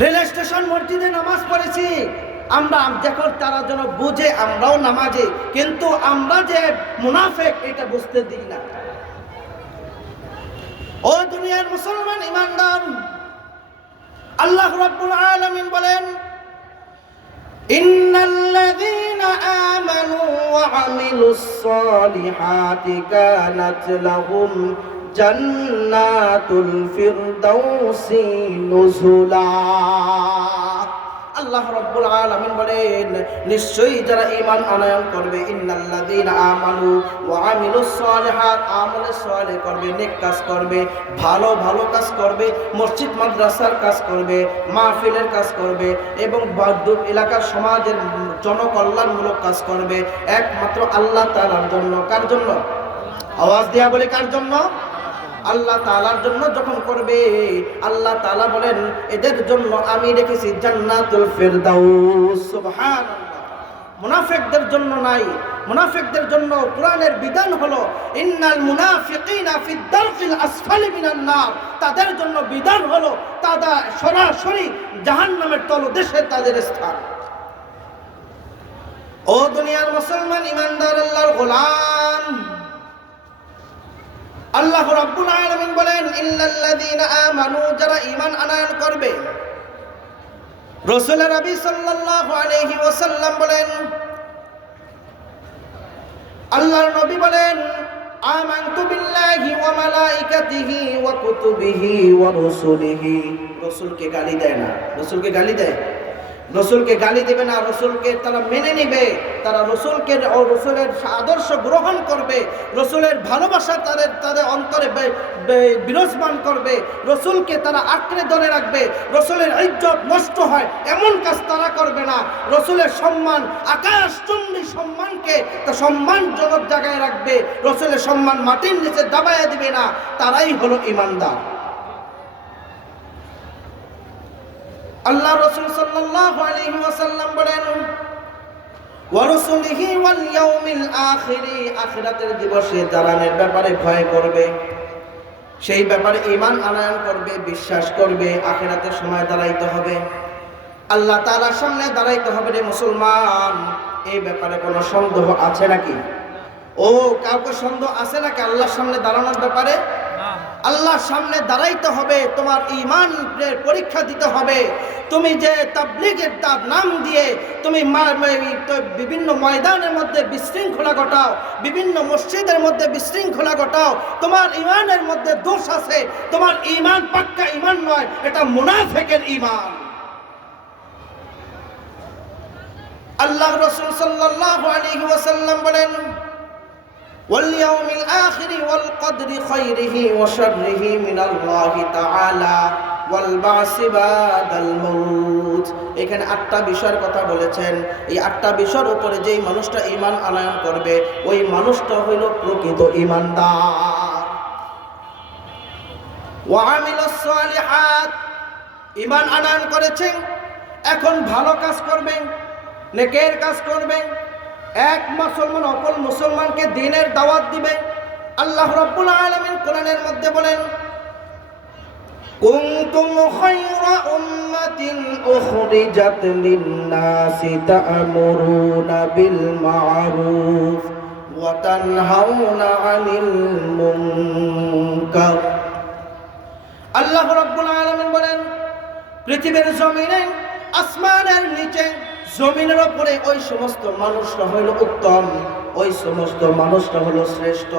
রেল স্টেশন মসজিদে নামাজ পড়েছি। আমরা যখন তারা যেন বুঝে আমরাও নামাজে, কিন্তু আমরা যে মুনাফিক এটা বুঝতে দিই না। ও দুনিয়ার মুসলমান ইমানদার, আল্লাহ রাব্বুল আলামিন বলেন ইন্নাল্লাযীনা আমানু ওয়া আমিলুস সালিহাতি কানাত লাহুম জান্নাতুল ফিরদাউসি নুজুলা। আল্লাহ রাব্বুল আলামিন বলেন নিশ্চয়ই যারা ঈমান আনয়ন করবে, ইন্নাল্লাযীনা আমানু ওয়া আমিলুস সালিহাত, আমলে সালেহ করবে, নেক কাজ করবে, ভালো ভালো কাজ করবে, মসজিদ মাদ্রাসার কাজ করবে, মাহফিলের কাজ করবে এবং বাদুর এলাকার সমাজের জনকল্যাণমূলক কাজ করবে একমাত্র আল্লাহ তাআলার জন্য। কার জন্য? আওয়াজ দিয়া বলে কার জন্য? আল্লাহ তাআলার জন্য যখন করবে, আল্লাহ তাআলা বলেন এদের জন্য আমি রেখেছি জান্নাতুল ফিরদাউস। সুবহানাল্লাহ। মুনাফিকদের জন্য নাই, মুনাফিকদের জন্য কোরআনের বিধান হলো ইন্নাল মুনাফিকিনা ফিদ দারকিল আসফালি মিনান নার, তাদের জন্য বিধান হলো তারা সরাসরি জাহান্নামের তলদেশে তাদের স্থান। ও দুনিয়ার মুসলমান ইমানদার আল্লাহর গোলাম, আল্লাহ রাব্বুল আলামিন বলেন ইল্লাল্লাযীনা আমানু, যারা ঈমান আনয়ন করবে। রাসূল নবী সাল্লাল্লাহু আলাইহি ওয়াসাল্লাম বলেন, আল্লাহর নবী বলেন আমানতু বিল্লাহি ওয়া মালাইকাতিহি ওয়া কুতুবিহি ওয়া রুসুলিহি। রাসূলকে গালি দেয় না, রাসূলকে গালি দেয়? রসুলকে গালি দেবে না, রসুলকে তারা মেনে নেবে, তারা রসুলকে ও রসুলের আদর্শ গ্রহণ করবে, রসুলের ভালোবাসা তাদের অন্তরে বিরাজমান করবে, রসুলকে তারা আঁকড়ে ধরে রাখবে, রসুলের ইজ্জত নষ্ট হয় এমন কাজ তারা করবে না, রসুলের সম্মান আকাশচুম্বী সম্মানকে তা সম্মানজনক জায়গায় রাখবে, রসুলের সম্মান মাটির নিচে দাবাইয়া দিবে না, তারাই হলো ঈমানদার। আল্লাহ রাসূল সাল্লাল্লাহু আলাইহি ওয়াসাল্লাম বলেন ওয়া রাসূলিহি ওয়াল ইয়াউমিল আখিরি, আখিরাতের দিবসে দাঁড়ানোর ব্যাপারে ভয় করবে, সেই ব্যাপারে ঈমান আনয়ন করবে, বিশ্বাস করবে, আখিরাতের সময় দাঁড়াইতে হবে, আল্লাহ তাআলার সামনে দাঁড়াইতে হবে। রে মুসলমান, এই ব্যাপারে কোনো সন্দেহ আছে নাকি? ও কাউকে সন্দেহ আছে নাকি আল্লাহর সামনে দাঁড়ানোর ব্যাপারে? আল্লাহর সামনে দাঁড়াইতে হবে, তোমার ঈমানের পরীক্ষা দিতে হবে। তুমি যে তাবলীগের তার নাম দিয়ে তুমি বিভিন্ন ময়দানের মধ্যে বিশৃঙ্খলা ঘটাও, বিভিন্ন মসজিদের মধ্যে বিশৃঙ্খলা ঘটাও, তোমার ঈমানের মধ্যে দোষ আছে, তোমার ঈমান পাক্কা ঈমান নয়, এটা মুনাফিকের ঈমান। আল্লাহ রাসূল সাল্লাল্লাহু আলাইহি ওয়াসাল্লাম বলেন واليوم الآخر والقدر خيره وشره من الله تعالى والبعث بعد الموت। এখানে 8টা বিষয়ের কথা বলেছেন। এই 8টা বিষয়ের উপরে যেই মানুষটা ঈমান আনয়ন করবে, ওই মানুষটা হইল প্রকৃত ঈমানদার। ওয়া আমিলুস সালিহাত, ঈমান আনয়ন করেছেন, এখন ভালো কাজ করবেন, নেকের কাজ করবেন, এক মুসলমান অপর মুসলমানকে দ্বীনের দাওয়াত দিবে। আল্লাহ রাব্বুল আলামিন কোরআনের মধ্যে বলেন কুনতুম খায়রা উম্মাতিন উখরিজাত লিন-নাসি তা'মুরুনা বিল মা'রুফ ওয়া তানহাউনা আনিল মুনকার। আল্লাহ রাব্বুল আলামিন বলেন, পৃথিবীর জমিনে, আসমানের নিচে, জমিনের উপরে ওই সমস্ত মানুষরা হলো উত্তম, ওই সমস্ত মানুষরা হলো শ্রেষ্ঠ।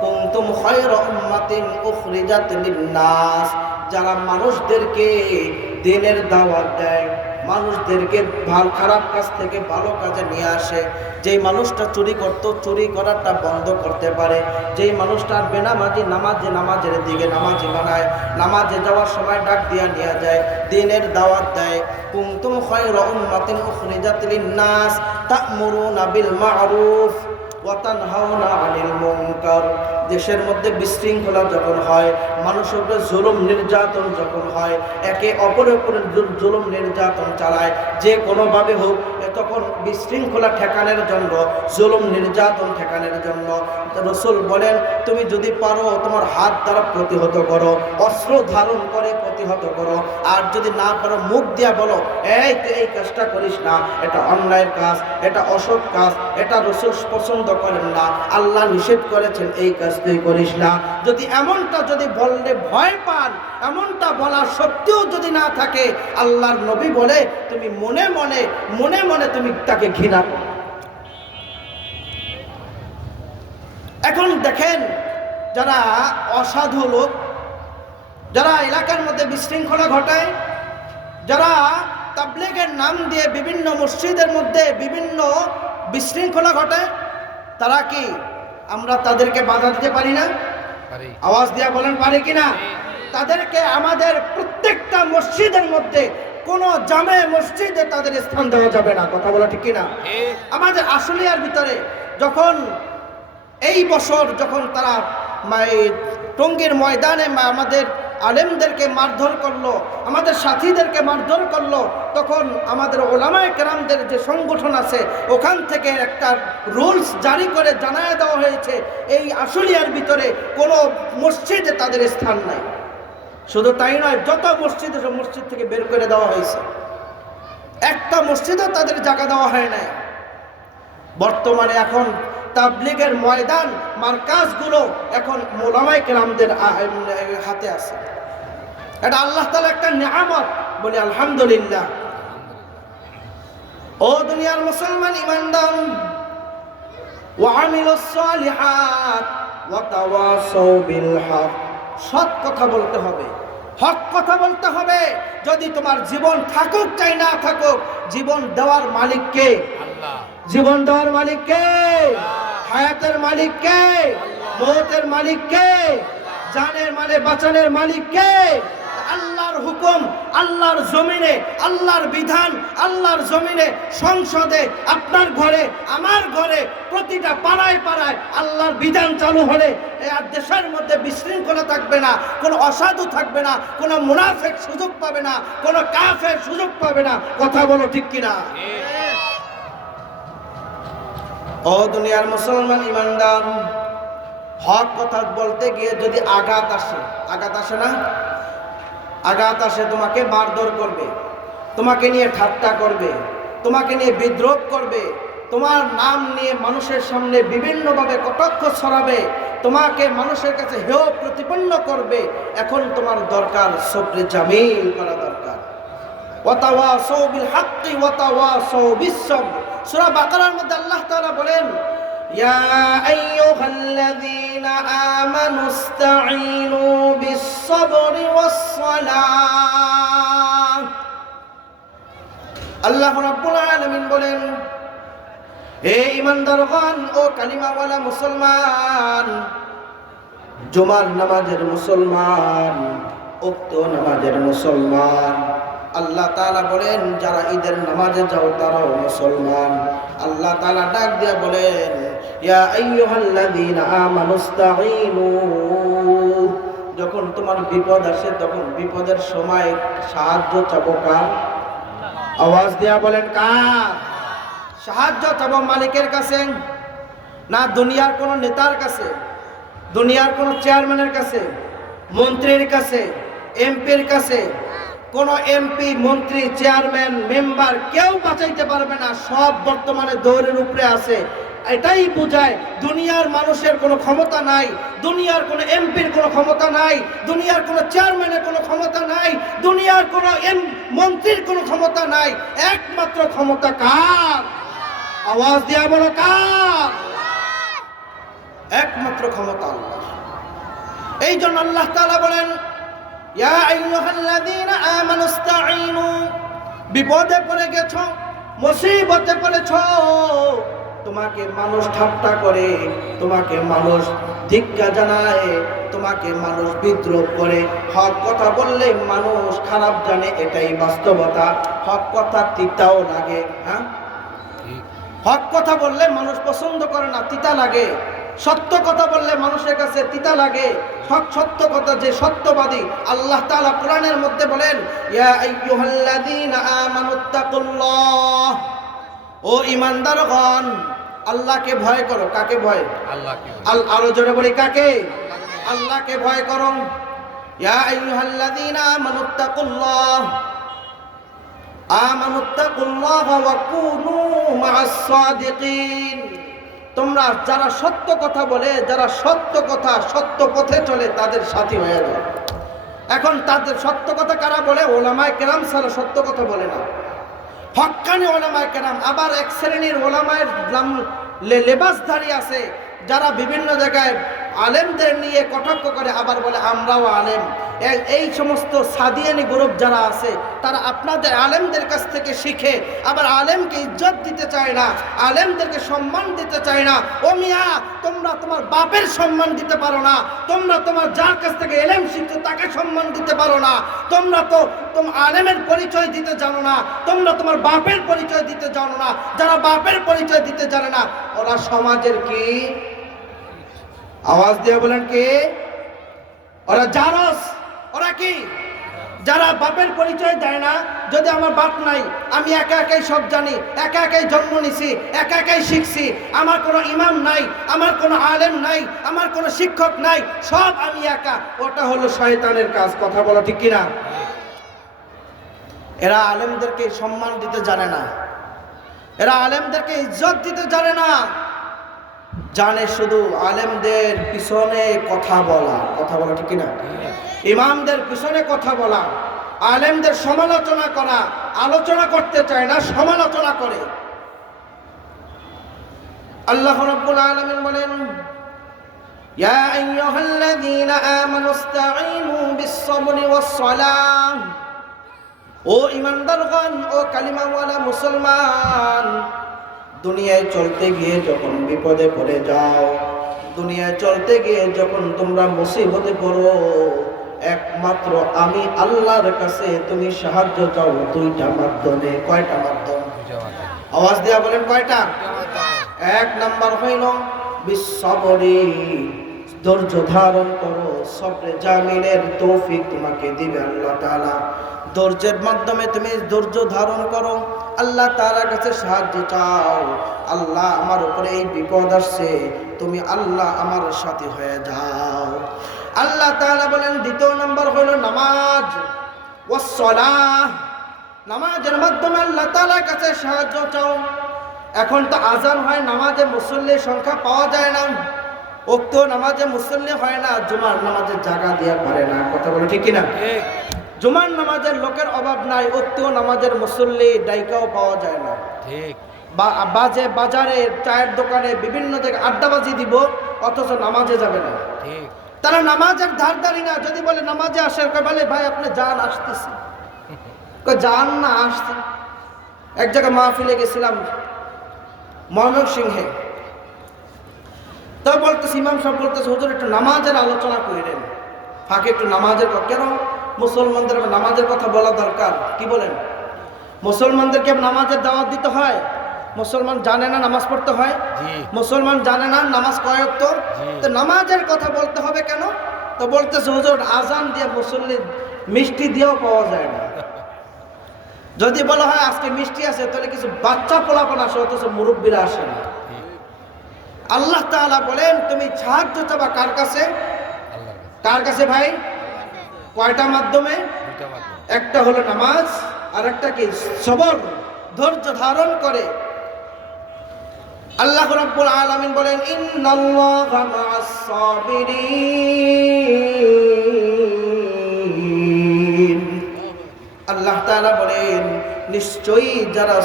কুনতুম খায়রা উম্মাতিন উখরিজাত লিন-নাস, যারা মানুষদেরকে দ্বীনের দাওয়াত দেয়, মানুষদেরকে ভালো খারাপ কাজ থেকে ভালো কাজে নিয়ে আসে। যেই মানুষটা চুরি করতো, চুরি করাটা বন্ধ করতে পারে। যেই মানুষটার বেনামাজি নামাজের দিকে নামাজি বানায়, নামাজে যাওয়ার সময় ডাক দিয়া নিয়ে যায়, দ্বীনের দাওয়াত দেয়। কুনতুম খায়রা উম্মাতিন উখরিজাত লিন-নাস তা'মুরুনা বিল মা'রুফ ওয়া তানহাউনা আনিল মুনকার। দেশের মধ্যে বিশৃঙ্খলা যখন হয়, মানুষের উপরে জুলুম নির্যাতন যখন হয়, একে অপরের উপরে জুলুম নির্যাতন চালায়, যে কোনোভাবে হোক, তখন বিশৃঙ্খলা ঠেকানোর জন্য, জুলুম নির্যাতন ঠেকানোর জন্য রাসূল বলেন, তুমি যদি পারো তোমার হাত দ্বারা প্রতিহত করো, অস্ত্র ধারণ করে প্রতিহত করো। আর যদি না পারো, মুখ দিয়া বলো, এই তুই এই কাজটা করিস না, এটা অন্যায়ের কাজ, এটা অসৎ কাজ, এটা রাসূল পছন্দ করেন না, আল্লাহ নিষেধ করেছেন, এই কাজ তুই করিস না। যদি এমনটা যদি বললে ভয় পান, এমনটা বলা সত্যিও যদি না থাকে, আল্লাহর নবী বলে তুমি মনে মনে তুমি তাকে ঘৃণা করো। এখন দেখেন, যারা অসাধু লোক, যারা এলাকার মধ্যে বিশৃঙ্খলা ঘটায়, যারা তাবলীগের নাম দিয়ে বিভিন্ন মসজিদের মধ্যে বিভিন্ন বিশৃঙ্খলা ঘটায়, তারা কি আমরা তাদেরকে বাধা দিতে পারি না? আওয়াজ দিয়া বলেন, পারি কিনা? তাদেরকে আমাদের প্রত্যেকটা মসজিদের মধ্যে, কোন জামে মসজিদে তাদের স্থান দেওয়া যাবে না। কথা বলা ঠিক কিনা? আমাদের আশুলিয়ার ভিতরে যখন এই বছর যখন তারা টঙ্গীর ময়দানে আমাদের আলেমদেরকে মারধর করলো, আমাদের সাথীদেরকে মারধর করলো, তখন আমাদের ওলামায়ে কেরামদের যে সংগঠন আছে, ওখান থেকে একটা রুলস জারি করে জানায় দেওয়া হয়েছে, এই আশুলিয়ার ভিতরে কোনো মসজিদে তাদের স্থান নাই। শুধু তাই নয়, যত মসজিদ, সব মসজিদ থেকে বের করে দেওয়া হয়েছে, একটা মসজিদও তাদের জায়গা দেওয়া হয় নাই। বর্তমানে এখন তাবলীগের ময়দান, মার্কাজগুলো এখন ওলামায়ে কেরামদের হাতে আছে। এটা আল্লাহ তাআলা একটা নিয়ামত, বলি আলহামদুলিল্লাহ। ও দুনিয়ার মুসলমান ঈমানদার, ওয়া আমিলুস সালিহাত ওয়া তাওয়াসাউ বিল হক, সৎ কথা বলতে হবে, হক কথা বলতে হবে। যদি তোমার জীবন থাকুক চাই না থাকুক, জীবন দেওয়ার মালিক কে? আল্লাহ। জীবন দেওয়ার মালিক কে? হায়াতের মালিক কে? মৌতের মালিক কে? জানের মানে বাঁচানোর মালিক কে? আল্লাহর হুকুম, আল্লাহর জমিনে, আল্লাহর বিধান, আল্লাহর জমিনে, সংসদে, আপনার ঘরে, আমার ঘরে, প্রতিটা পাড়ায় পাড়ায় আল্লাহর বিধান চালু হলে আর দেশের মধ্যে বিশৃঙ্খলা থাকবে না, কোনো অসাধু থাকবে না, কোনো মুনাফিক সুযোগ পাবে না, কোনো কাফের সুযোগ পাবে না। কথা বলো ঠিক কিনা? ও দুনিয়ার মুসলমান ঈমানদার, হক কথা বলতে গিয়ে যদি আঘাত আসে, আঘাত আসে না? আঘাত আসে, তোমাকে মারধর করবে, তোমাকে নিয়ে ঠাট্টা করবে, তোমাকে নিয়ে বিদ্রোহ করবে, তোমার নাম নিয়ে মানুষের সামনে বিভিন্নভাবে কটাক্ষ ছড়াবে, তোমাকে মানুষের কাছে হেয় প্রতিপন্ন করবে। এখন তোমার দরকার সবরে জামিল করা দরকার। ওয়াতাওয়াসাউ বিল হাক্কি ওয়াতাওয়াসাউ বিস সাবর। সূরা বাকারার মধ্যে আল্লাহ তাআলা বলেন, ইয়া আইয়ুহাল্লাযীনা আমানুস্তাঈনু বিস সাবরি ওয়াস সালাহ। আল্লাহ রাব্বুল আলামিন বলেন, হে ঈমানদারগণ, ও কালিমাওয়ালা মুসলমান, জুমার নামাজের মুসলমান, উক্ত নামাজের মুসলমান। আল্লাহ তাআলা বলেন, যারা ঈদের নামাজে যাও তারাও মুসলমান। আল্লাহ তাআলা ডাক দিয়া বলেন, ইয়া আইয়ুহাল্লাযীনা আমানুস্তাঈনু। যখন তোমার বিপদ আসে, তখন বিপদের সময় সাহায্য চাবো কার? আওয়াজ দিয়া বলেন, কার? সাহায্য চাবো মালিকের কাছে না দুনিয়ার কোন নেতার কাছে, দুনিয়ার কোন চেয়ারম্যানের কাছে, মন্ত্রীর কাছে, এমপির কাছে? কোন এমপি, মন্ত্রী, চেয়ারম্যান, মেম্বার কেউ বাঁচাইতে পারবে না। সব বর্তমানে দৌড়ের উপরে আছে। এটাই বোঝায় দুনিয়ার মানুষের কোনো ক্ষমতা নাই, দুনিয়ার কোনো এমপির কোনো ক্ষমতা নাই, দুনিয়ার কোনো চেয়ারম্যানের কোনো ক্ষমতা নাই, দুনিয়ার কোনো মন্ত্রীর কোনো ক্ষমতা নাই। একমাত্র ক্ষমতা কার? আওয়াজ দিয়া বলো কার? একমাত্র ক্ষমতা আল্লাহ। এই জন্য আল্লাহ তাআলা বলেন, ইয়া আইয়ুহাল্লাযীনা আমানুস্তাঈনু, বিপদে পড়ে গেছো, মুসিবতে পড়েছো, তোমাকে মানুষ ঠাট্টা করে, তোমাকে মানুষ ধিক্কার জানায়, তোমাকে মানুষ বিদ্রোহ করে, হক কথা বললে মানুষ খারাপ জানে, এটাই বাস্তবতা। হক কথা তিতাও লাগে। হ্যাঁ, হক কথা বললে মানুষ পছন্দ করে না, তিতা লাগে। সত্য কথা বললে মানুষের কাছে তিতা লাগে। হক সত্য কথা, যে সত্যবাদী, আল্লাহ তাআলা কোরআনের মধ্যে বলেন, ইয়া আইয়ুহাল্লাযীনা আমানুত্তাকুল্লাহ, ও ঈমানদারগণ, আল্লাহকে ভয় করো। কাকে ভয়? আল্লাহকে। আরো জোরে বলি কাকে? আল্লাহকে ভয় করো। ইয়া আইয়ুহাল্লাযীনা আমানুত্তাকুল্লাহ ওয়া কুনু মা'আস সাদিকিন, তোমরা যারা সত্য কথা বলে, যারা সত্য কথা সত্য পথে চলে, তাদের সাথী হয়ে যাও। এখন তাদের সত্য কথা কারা বলে? ওলামায়ে কেরাম ছাড়া সত্য কথা বলে না। হক্কানি ওলামায়ে কেরাম। আবার এক শ্রেণীর ওলামায়ের লেবাসধারী আছে, যারা বিভিন্ন জায়গায় আলেমদের নিয়ে কটাক্ষ করে, আবার বলে আমরাও আলেম। এই সমস্ত সাদিয়ানি গ্রুপ যারা আছে, তারা আপনাদের আলেমদের কাছ থেকে শিখে আবার আলেমকে ইজ্জত দিতে চায় না, আলেমদেরকে সম্মান দিতে চায় না। ও মিয়া, তোমরা তোমার বাপের সম্মান দিতে পারো না, তোমরা তোমার যার কাছ থেকে এলেম শিখছো তাকে সম্মান দিতে পারো না, তোমরা তো তোমার আলেমের পরিচয় দিতে জানো না, তোমরা তোমার বাপের পরিচয় দিতে জানো না। যারা বাপের পরিচয় দিতে জানে না, ওরা সমাজের কি? আওয়াজ দিয়ে বলেন কে? ওরা জারস। ওরা কি? যারা বাপের পরিচয় দেয় না। যদি আমার বাপ নাই, আমি একা একাই সব জানি, একা একাই জন্ম নিছি, একা একাই শিখছি, আমার কোনো ইমাম নাই, আমার কোনো আলেম নাই, আমার কোনো শিক্ষক নাই, সব আমি একা, ওটা হলো শয়তানের কাজ। কথা বলা ঠিক কিনা? এরা আলেমদেরকে সম্মান দিতে জানে না, এরা আলেমদেরকে ইজ্জত দিতে জানে না, জানে শুধু আলেমদের পিছনে কথা বলা। কথা বলা ঠিক কিনা? ইমামদের পিছনে কথা বলা, আলেমদের সমালোচনা করা। আলোচনা করতে চায় না, সমালোচনা করে। আল্লাহ রাব্বুল আলামিন বলেন, ইয়া আইয়ুহাল্লাযীনা আমানুস্তাঈনু বিস-সাবরি ওয়াস-সালাহ, ও ঈমানদারগণ, ও কালিমাওয়ালা মুসলমান, দুনিয়ায় চলতে গিয়ে যখন বিপদে পড়ে যাও, দুনিয়ায় চলতে গিয়ে যখন তোমরা মুসিবতে পড়ো, একমাত্র আমি আল্লাহর কাছে তুমি সাহায্য চাও দুইটা মাধ্যমে। কয়টা মাধ্যম? আওয়াজ দিয়া বলেন কয়টা? এক নাম্বার হইল বিস-সাবরি, ধৈর্য ধারণ করো। সবরে জামিনের তৌফিক তোমাকে দিবে আল্লাহ তাআলা। ধৈর্যের মাধ্যমে তুমি ধৈর্য ধারণ করো, আল্লাহ তাআলার কাছে সাহায্য চাও। আল্লাহ, আমার উপরে এই বিপদ আসছে, তুমি আল্লাহ আমার সাথী হয়ে যাও। আল্লাহ তাআলা বলেন দ্বিতীয় নম্বর হলো নামাজ ওয়াস সালাহ। নামাজের মাধ্যমে আল্লাহ তাআলার কাছে সাহায্য চাও। এখন তো আজান হয়, নামাজে মুসল্লির সংখ্যা পাওয়া যায় না, উক্ত নামাজে মুসল্লি হয় না, জুমার নামাজে জায়গা দেওয়া পারে না। কথা বলো ঠিক কিনা? জুমার নামাজের লোকের অভাব নাই, উক্ত নামাজের মুসল্লি ডাইকাও পাওয়া যায় না। ঠিক। বাজারে, চায়ের দোকানে, বিভিন্ন জায়গায় আড্ডাবাজি দিব, অথচ নামাজে যাবে না। ঠিক। তারা নামাজের ধারদারি না। যদি বলে নামাজে আসে, বলে ভাই আপনি যান, আসতেছি। যান না, আসতে। এক জায়গায় মাহফিলে গেছিলাম ময়মনসিংহে, তো বলতেছি, ইমাম সাহেব বলতেছে, হুজুর একটু নামাজের আলোচনা করেন, ফাঁকে একটু নামাজের। কেন? মুসলমানদের নামাজের কথা বলা দরকার। কি বলেন? মুসলমানদেরকে নামাজের দাওয়াত দিতে হয়। মুসলমান জানে না নামাজ পড়তে হয়, মুসলমান জানে না নামাজ কয় ওয়াক্ত, তো নামাজের কথা বলতে হবে কেন? তো বলতেছে, হুজুর আজান দিয়ে মুসল্লি মিষ্টি দিয়েও পাওয়া যায় না। যদি বলা হয় আজকে মিষ্টি আছে, তাহলে কিছু বাচ্চা পোলাপান আসে, অথচ মুরব্বীরা আসে না। আল্লাহ তাআলা বলেন, তুমি সাহায্য চাবা কার কাছে? কার কাছে ভাই? কয়টা মাধ্যমে? একটা হলো নামাজ, আর একটা কি? সবর, ধৈর্য ধারণ করে। আল্লাহ রাব্বুল আলামিন বলেন ইন্নাল্লাহা মা'আস সাবিরিন। আল্লাহ তাআলা বলেন নিশ্চয়ই যারা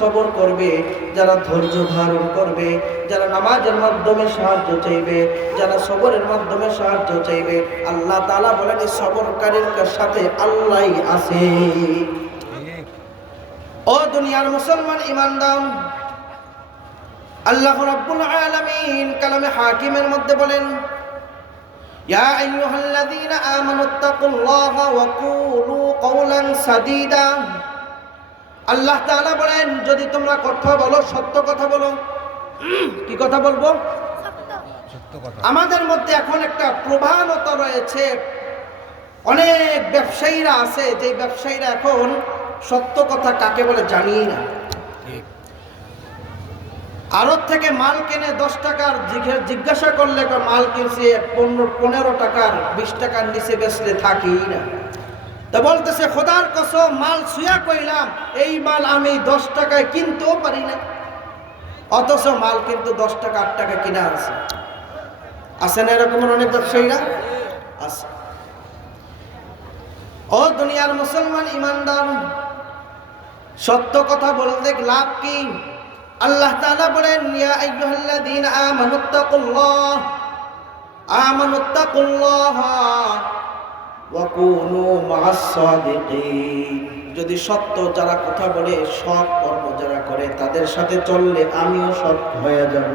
সবর করবে, যারা ধৈর্য ধারণ করবে, যারা নামাজের মাধ্যমে সাহায্য চাইবে, যারা সবরের মাধ্যমে সাহায্য চাইবে, আল্লাহ তাআলা বলেন এই সবরকারীর সাথে আল্লাহই আছে। ও দুনিয়ার মুসলমান ঈমানদার, আল্লাহ রাব্বুল আলামিন কালামে হাকিমের মধ্যে বলেন ইয়া আইয়ুহাল্লাযীনা আমানুত্তাকুল্লাহা ওয়া কুলু কওলান সাদীদা। আল্লাহ তাআলা বলেন যদি তোমরা কথা বলো, সত্য কথা বলো। কি কথা বলবো? সত্য কথা। আমাদের মধ্যে এখন একটা প্রবণতা রয়েছে, অনেক ব্যবসায়ীরা আছে যে ব্যবসায়ীরা এখন সত্য কথা কাকে বলে জানিই না। আড়ত থেকে মাল কিনে 10 টাকার জিজ্ঞাসা করলে মাল কিনছে 15 টাকার, 20 টাকার নিচে বেচলে থাকেই না। তা বলতেছে খোদার কসম মাল ছুঁয়া কইলাম এই মাল আমি 10 টাকায় কিনতেও পারি না, অথচ মাল কিন্তু 10 টাকা 8 টাকা কিনা আছে। আছে না এরকম অনেক ব্যবসায়ীরা? আছে। ও দুনিয়ার মুসলমান ঈমানদার, সত্য কথা বলতে লাভ কি? আল্লাহ তাআলা বলেন ইয়া আইয়ুহাল্লাযীনা আমানুত্তাকুল্লাহা ওয়া কুনু মা'আস সাদিকিন। যদি সত্য যারা কথা বলে, সৎ কর্ম যারা করে, তাদের সাথে চললে আমিও সৎ হয়ে যাব।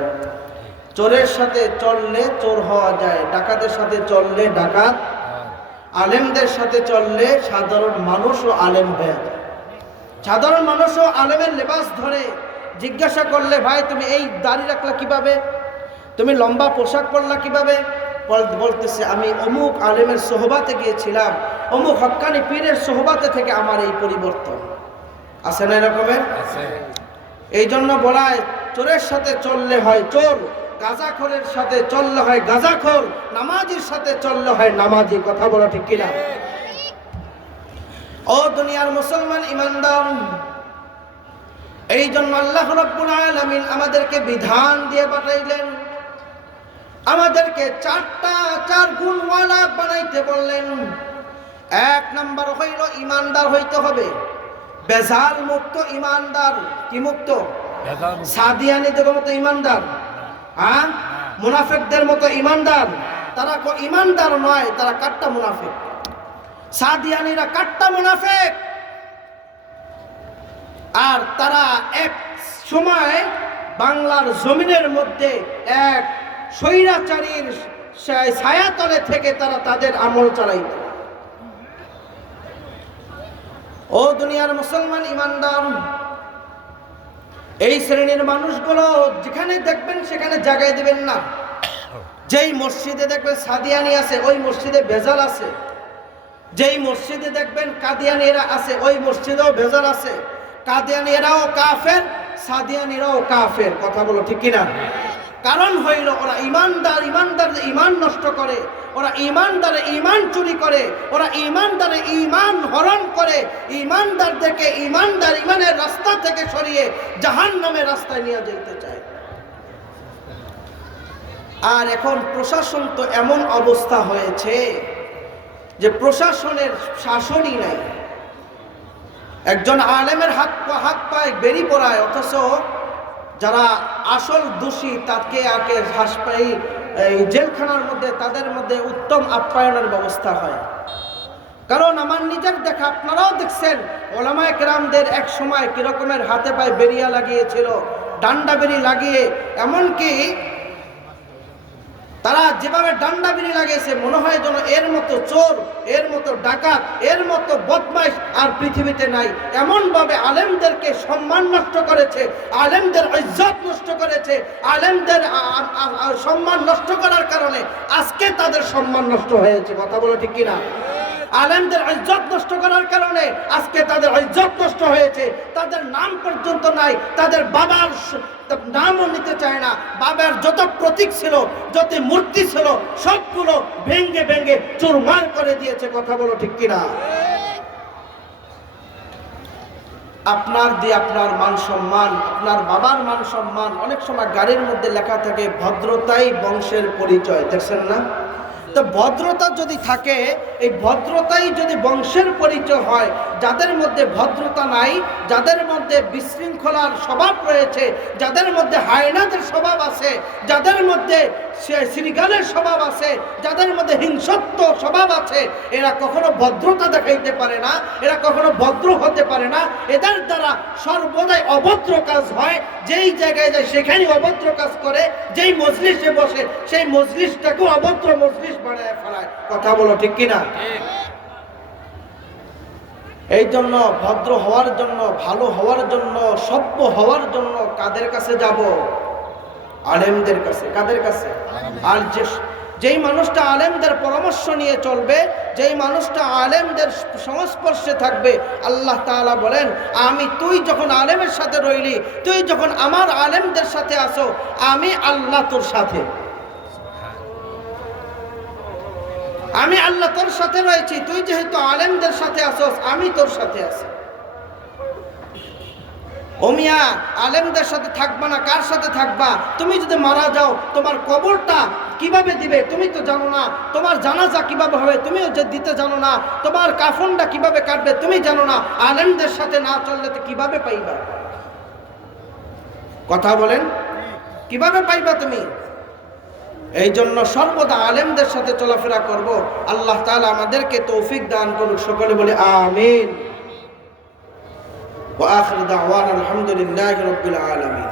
চোরের সাথে চললে চোর হওয়া যায়, ডাকাতের সাথে চললে ডাকাত, আলেমদের সাথে চললে সাধারণ মানুষও আলেম হয়ে যায়। সাধারণ মানুষও আলেমের লেবাস ধরে। জিজ্ঞাসা করলে ভাই তুমি এই দাড়ি রাখলা কিভাবে, তুমি লম্বা পোশাক পরলা কিভাবে, বলতেছে আমি অমুক আলেমের সোহবাতে গিয়েছিলাম, অমুক হক্কানি পীরের সোহবাতে থেকে আমার এই পরিবর্তন। আছে না এরকমের? এই জন্য বলায় চোরের সাথে চললে হয় চোর, গাঁজাখোরের সাথে চললে হয় গাঁজাখোর, নামাজির সাথে চললে হয় নামাজি। কথা বলা ঠিক কিনা? ও দুনিয়ার মুসলমান ঈমানদার, এই জন্য আল্লাহ রাব্বুল আলামিন আমাদেরকে বিধান দিয়ে পাঠাইলেন, আমাদেরকে 4 গুণওয়ালা বানাইতে বললেন। 1 নাম্বার হইল ঈমানদার হইতে হবে, বেজাল মুক্ত ঈমানদার। কি মুক্ত? সাদিয়ানীদের মতো ঈমানদার, হ্যাঁ, মুনাফিকদের মতো ঈমানদার। তারা ঈমানদার নয়, তারা কাট্টা মুনাফিক। সাদিয়ানীরা কাট্টা মুনাফিক। আর তারা এক সময় বাংলার জমিনের মধ্যে এক স্বৈরাচারীর ছায়াতলে থেকে তারা তাদের আমল চালাইত। ও দুনিয়ার মুসলমান ঈমানদার, এই শ্রেণীর মানুষগুলো যেখানে দেখবেন সেখানে জায়গায় দিবেন না। যেই মসজিদে দেখবেন সাদিয়ানি আছে ওই মসজিদে ভেজাল আছে, যেই মসজিদে দেখবেন কাদিয়ানিরা আছে ওই মসজিদেও ভেজাল আছে। কাদিয়ানিরাও কাফের, সাদিয়ানিরাও কাফের। কথা বলো ঠিক কিনা? কারণ হইল ওরা ইমানদার ঈমান নষ্ট করে, ওরা ইমানদারে ঈমান চুরি করে, ওরা ইমানদারে ঈমান হরণ করে, ইমানদারদেরকে ঈমানের রাস্তা থেকে সরিয়ে জাহান্নামের রাস্তায় নিয়ে যেতে চায়। আর এখন প্রশাসন তো এমন অবস্থা হয়েছে যে প্রশাসনের শাসনই নাই। একজন আলেমের হাত পায়ে বেরি পড়ায়, অথচ যারা আসল দোষী তাকে আগে হাসপাতাল এই জেলখানার মধ্যে তাদের মধ্যে উত্তম আপ্যায়নের ব্যবস্থা হয়। কারণ আমার নিজের দেখা, আপনারাও দেখছেন ওলামায়ে কেরামদের এক সময় কিরকমের হাতে পায়ে বেরিয়া লাগিয়েছিল, ডান্ডা বেরি লাগিয়ে, এমনকি তারা যেভাবে ডান্ডা বেরি লাগিয়েছে মনে হয় যেন এর মতো চোর, এর মতো ডাকাত, এর মতো বদমাইশ আর পৃথিবীতে নাই। এমনভাবে আলেমদেরকে সম্মান নষ্ট করেছে, আলেমদের ইজ্জত নষ্ট করেছে। আলেমদের সম্মান নষ্ট করার কারণে আজকে তাদের সম্মান নষ্ট হয়েছে। কথা বলো ঠিক কিনা? আলেমদের ইজ্জত নষ্ট করার কারণে আজকে তাদের ইজ্জত নষ্ট হয়েছে। তাদের নাম পর্যন্ত নাই, তাদের বাবার নামও নিতে চায় না। বাবার যত প্রতীক ছিল, যত মূর্তি ছিল, সবগুলো ভেঙ্গে ভেঙ্গে চুরমার করে দিয়েছে। কথা বলো ঠিক কিনা? আপনার দিয়ে আপনার মান সম্মান, আপনার বাবার মান সম্মান। অনেক সময় গাড়ির মধ্যে লেখা থাকে ভদ্রতাই বংশের পরিচয়, দেখছেন না? তো ভদ্রতা যদি থাকে, এই ভদ্রতাই যদি বংশের পরিচয় হয়, যাদের মধ্যে ভদ্রতা নাই, যাদের মধ্যে বিশৃঙ্খলার স্বভাব রয়েছে, যাদের মধ্যে হায়নাদের স্বভাব আছে, যাদের মধ্যে শৃগালের স্বভাব আছে, যাদের মধ্যে হিংসত্ব স্বভাব আছে, এরা কখনো ভদ্রতা দেখাইতে পারে না, এরা কখনো ভদ্র হতে পারে না। এদের দ্বারা সর্বদাই অভদ্র কাজ হয়। যেই জায়গায় যায় সেখানেই অভদ্র কাজ করে, যেই মজলিসে বসে সেই মজলিসটাকেও অভদ্র মজলিস বানায় ফেলায়। কথা বলো ঠিক কিনা? এই জন্য ভদ্র হওয়ার জন্য, ভালো হওয়ার জন্য, সভ্য হওয়ার জন্য কাদের কাছে যাব? আলেমদের কাছে। কাদের কাছে? আর যেই মানুষটা আলেমদের পরামর্শ নিয়ে চলবে, যেই মানুষটা আলেমদের সংস্পর্শে থাকবে, আল্লাহ তাআলা বলেন, তুই যখন আলেমের সাথে রইলি, তুই যখন আমার আলেমদের সাথে আসো, আমি আল্লাহ তোর সাথে। আমি আল্লাহ তোর সাথে রয়েছি, তুই যেহেতু আলেমদের সাথে আসোস, আমি তোর সাথে আছি। ও মিয়া, আলেমদের সাথে থাকবা না, কার সাথে থাকবা? তুমি যদি মারা যাও, তোমার কবরটা কিভাবে দিবে তুমি তো জানো না, তোমার জানাজা কিভাবে হবে তুমিও যে দিতে জানো না, তোমার কাফনটা কিভাবে কাটবে তুমি জানো না। আলেমদের সাথে না চললে তো কিভাবে পাইবা? কথা বলেন, কিভাবে পাইবা তুমি? এই জন্য সর্বদা আলেমদের সাথে চলাফেরা করব। আল্লাহ তাআলা আমাদেরকে তৌফিক দান করুক। সকলে বলে আমিন। ওয়া আখিরু দাওয়ানা আলহামদুলিল্লাহি রাব্বিল আলামিন।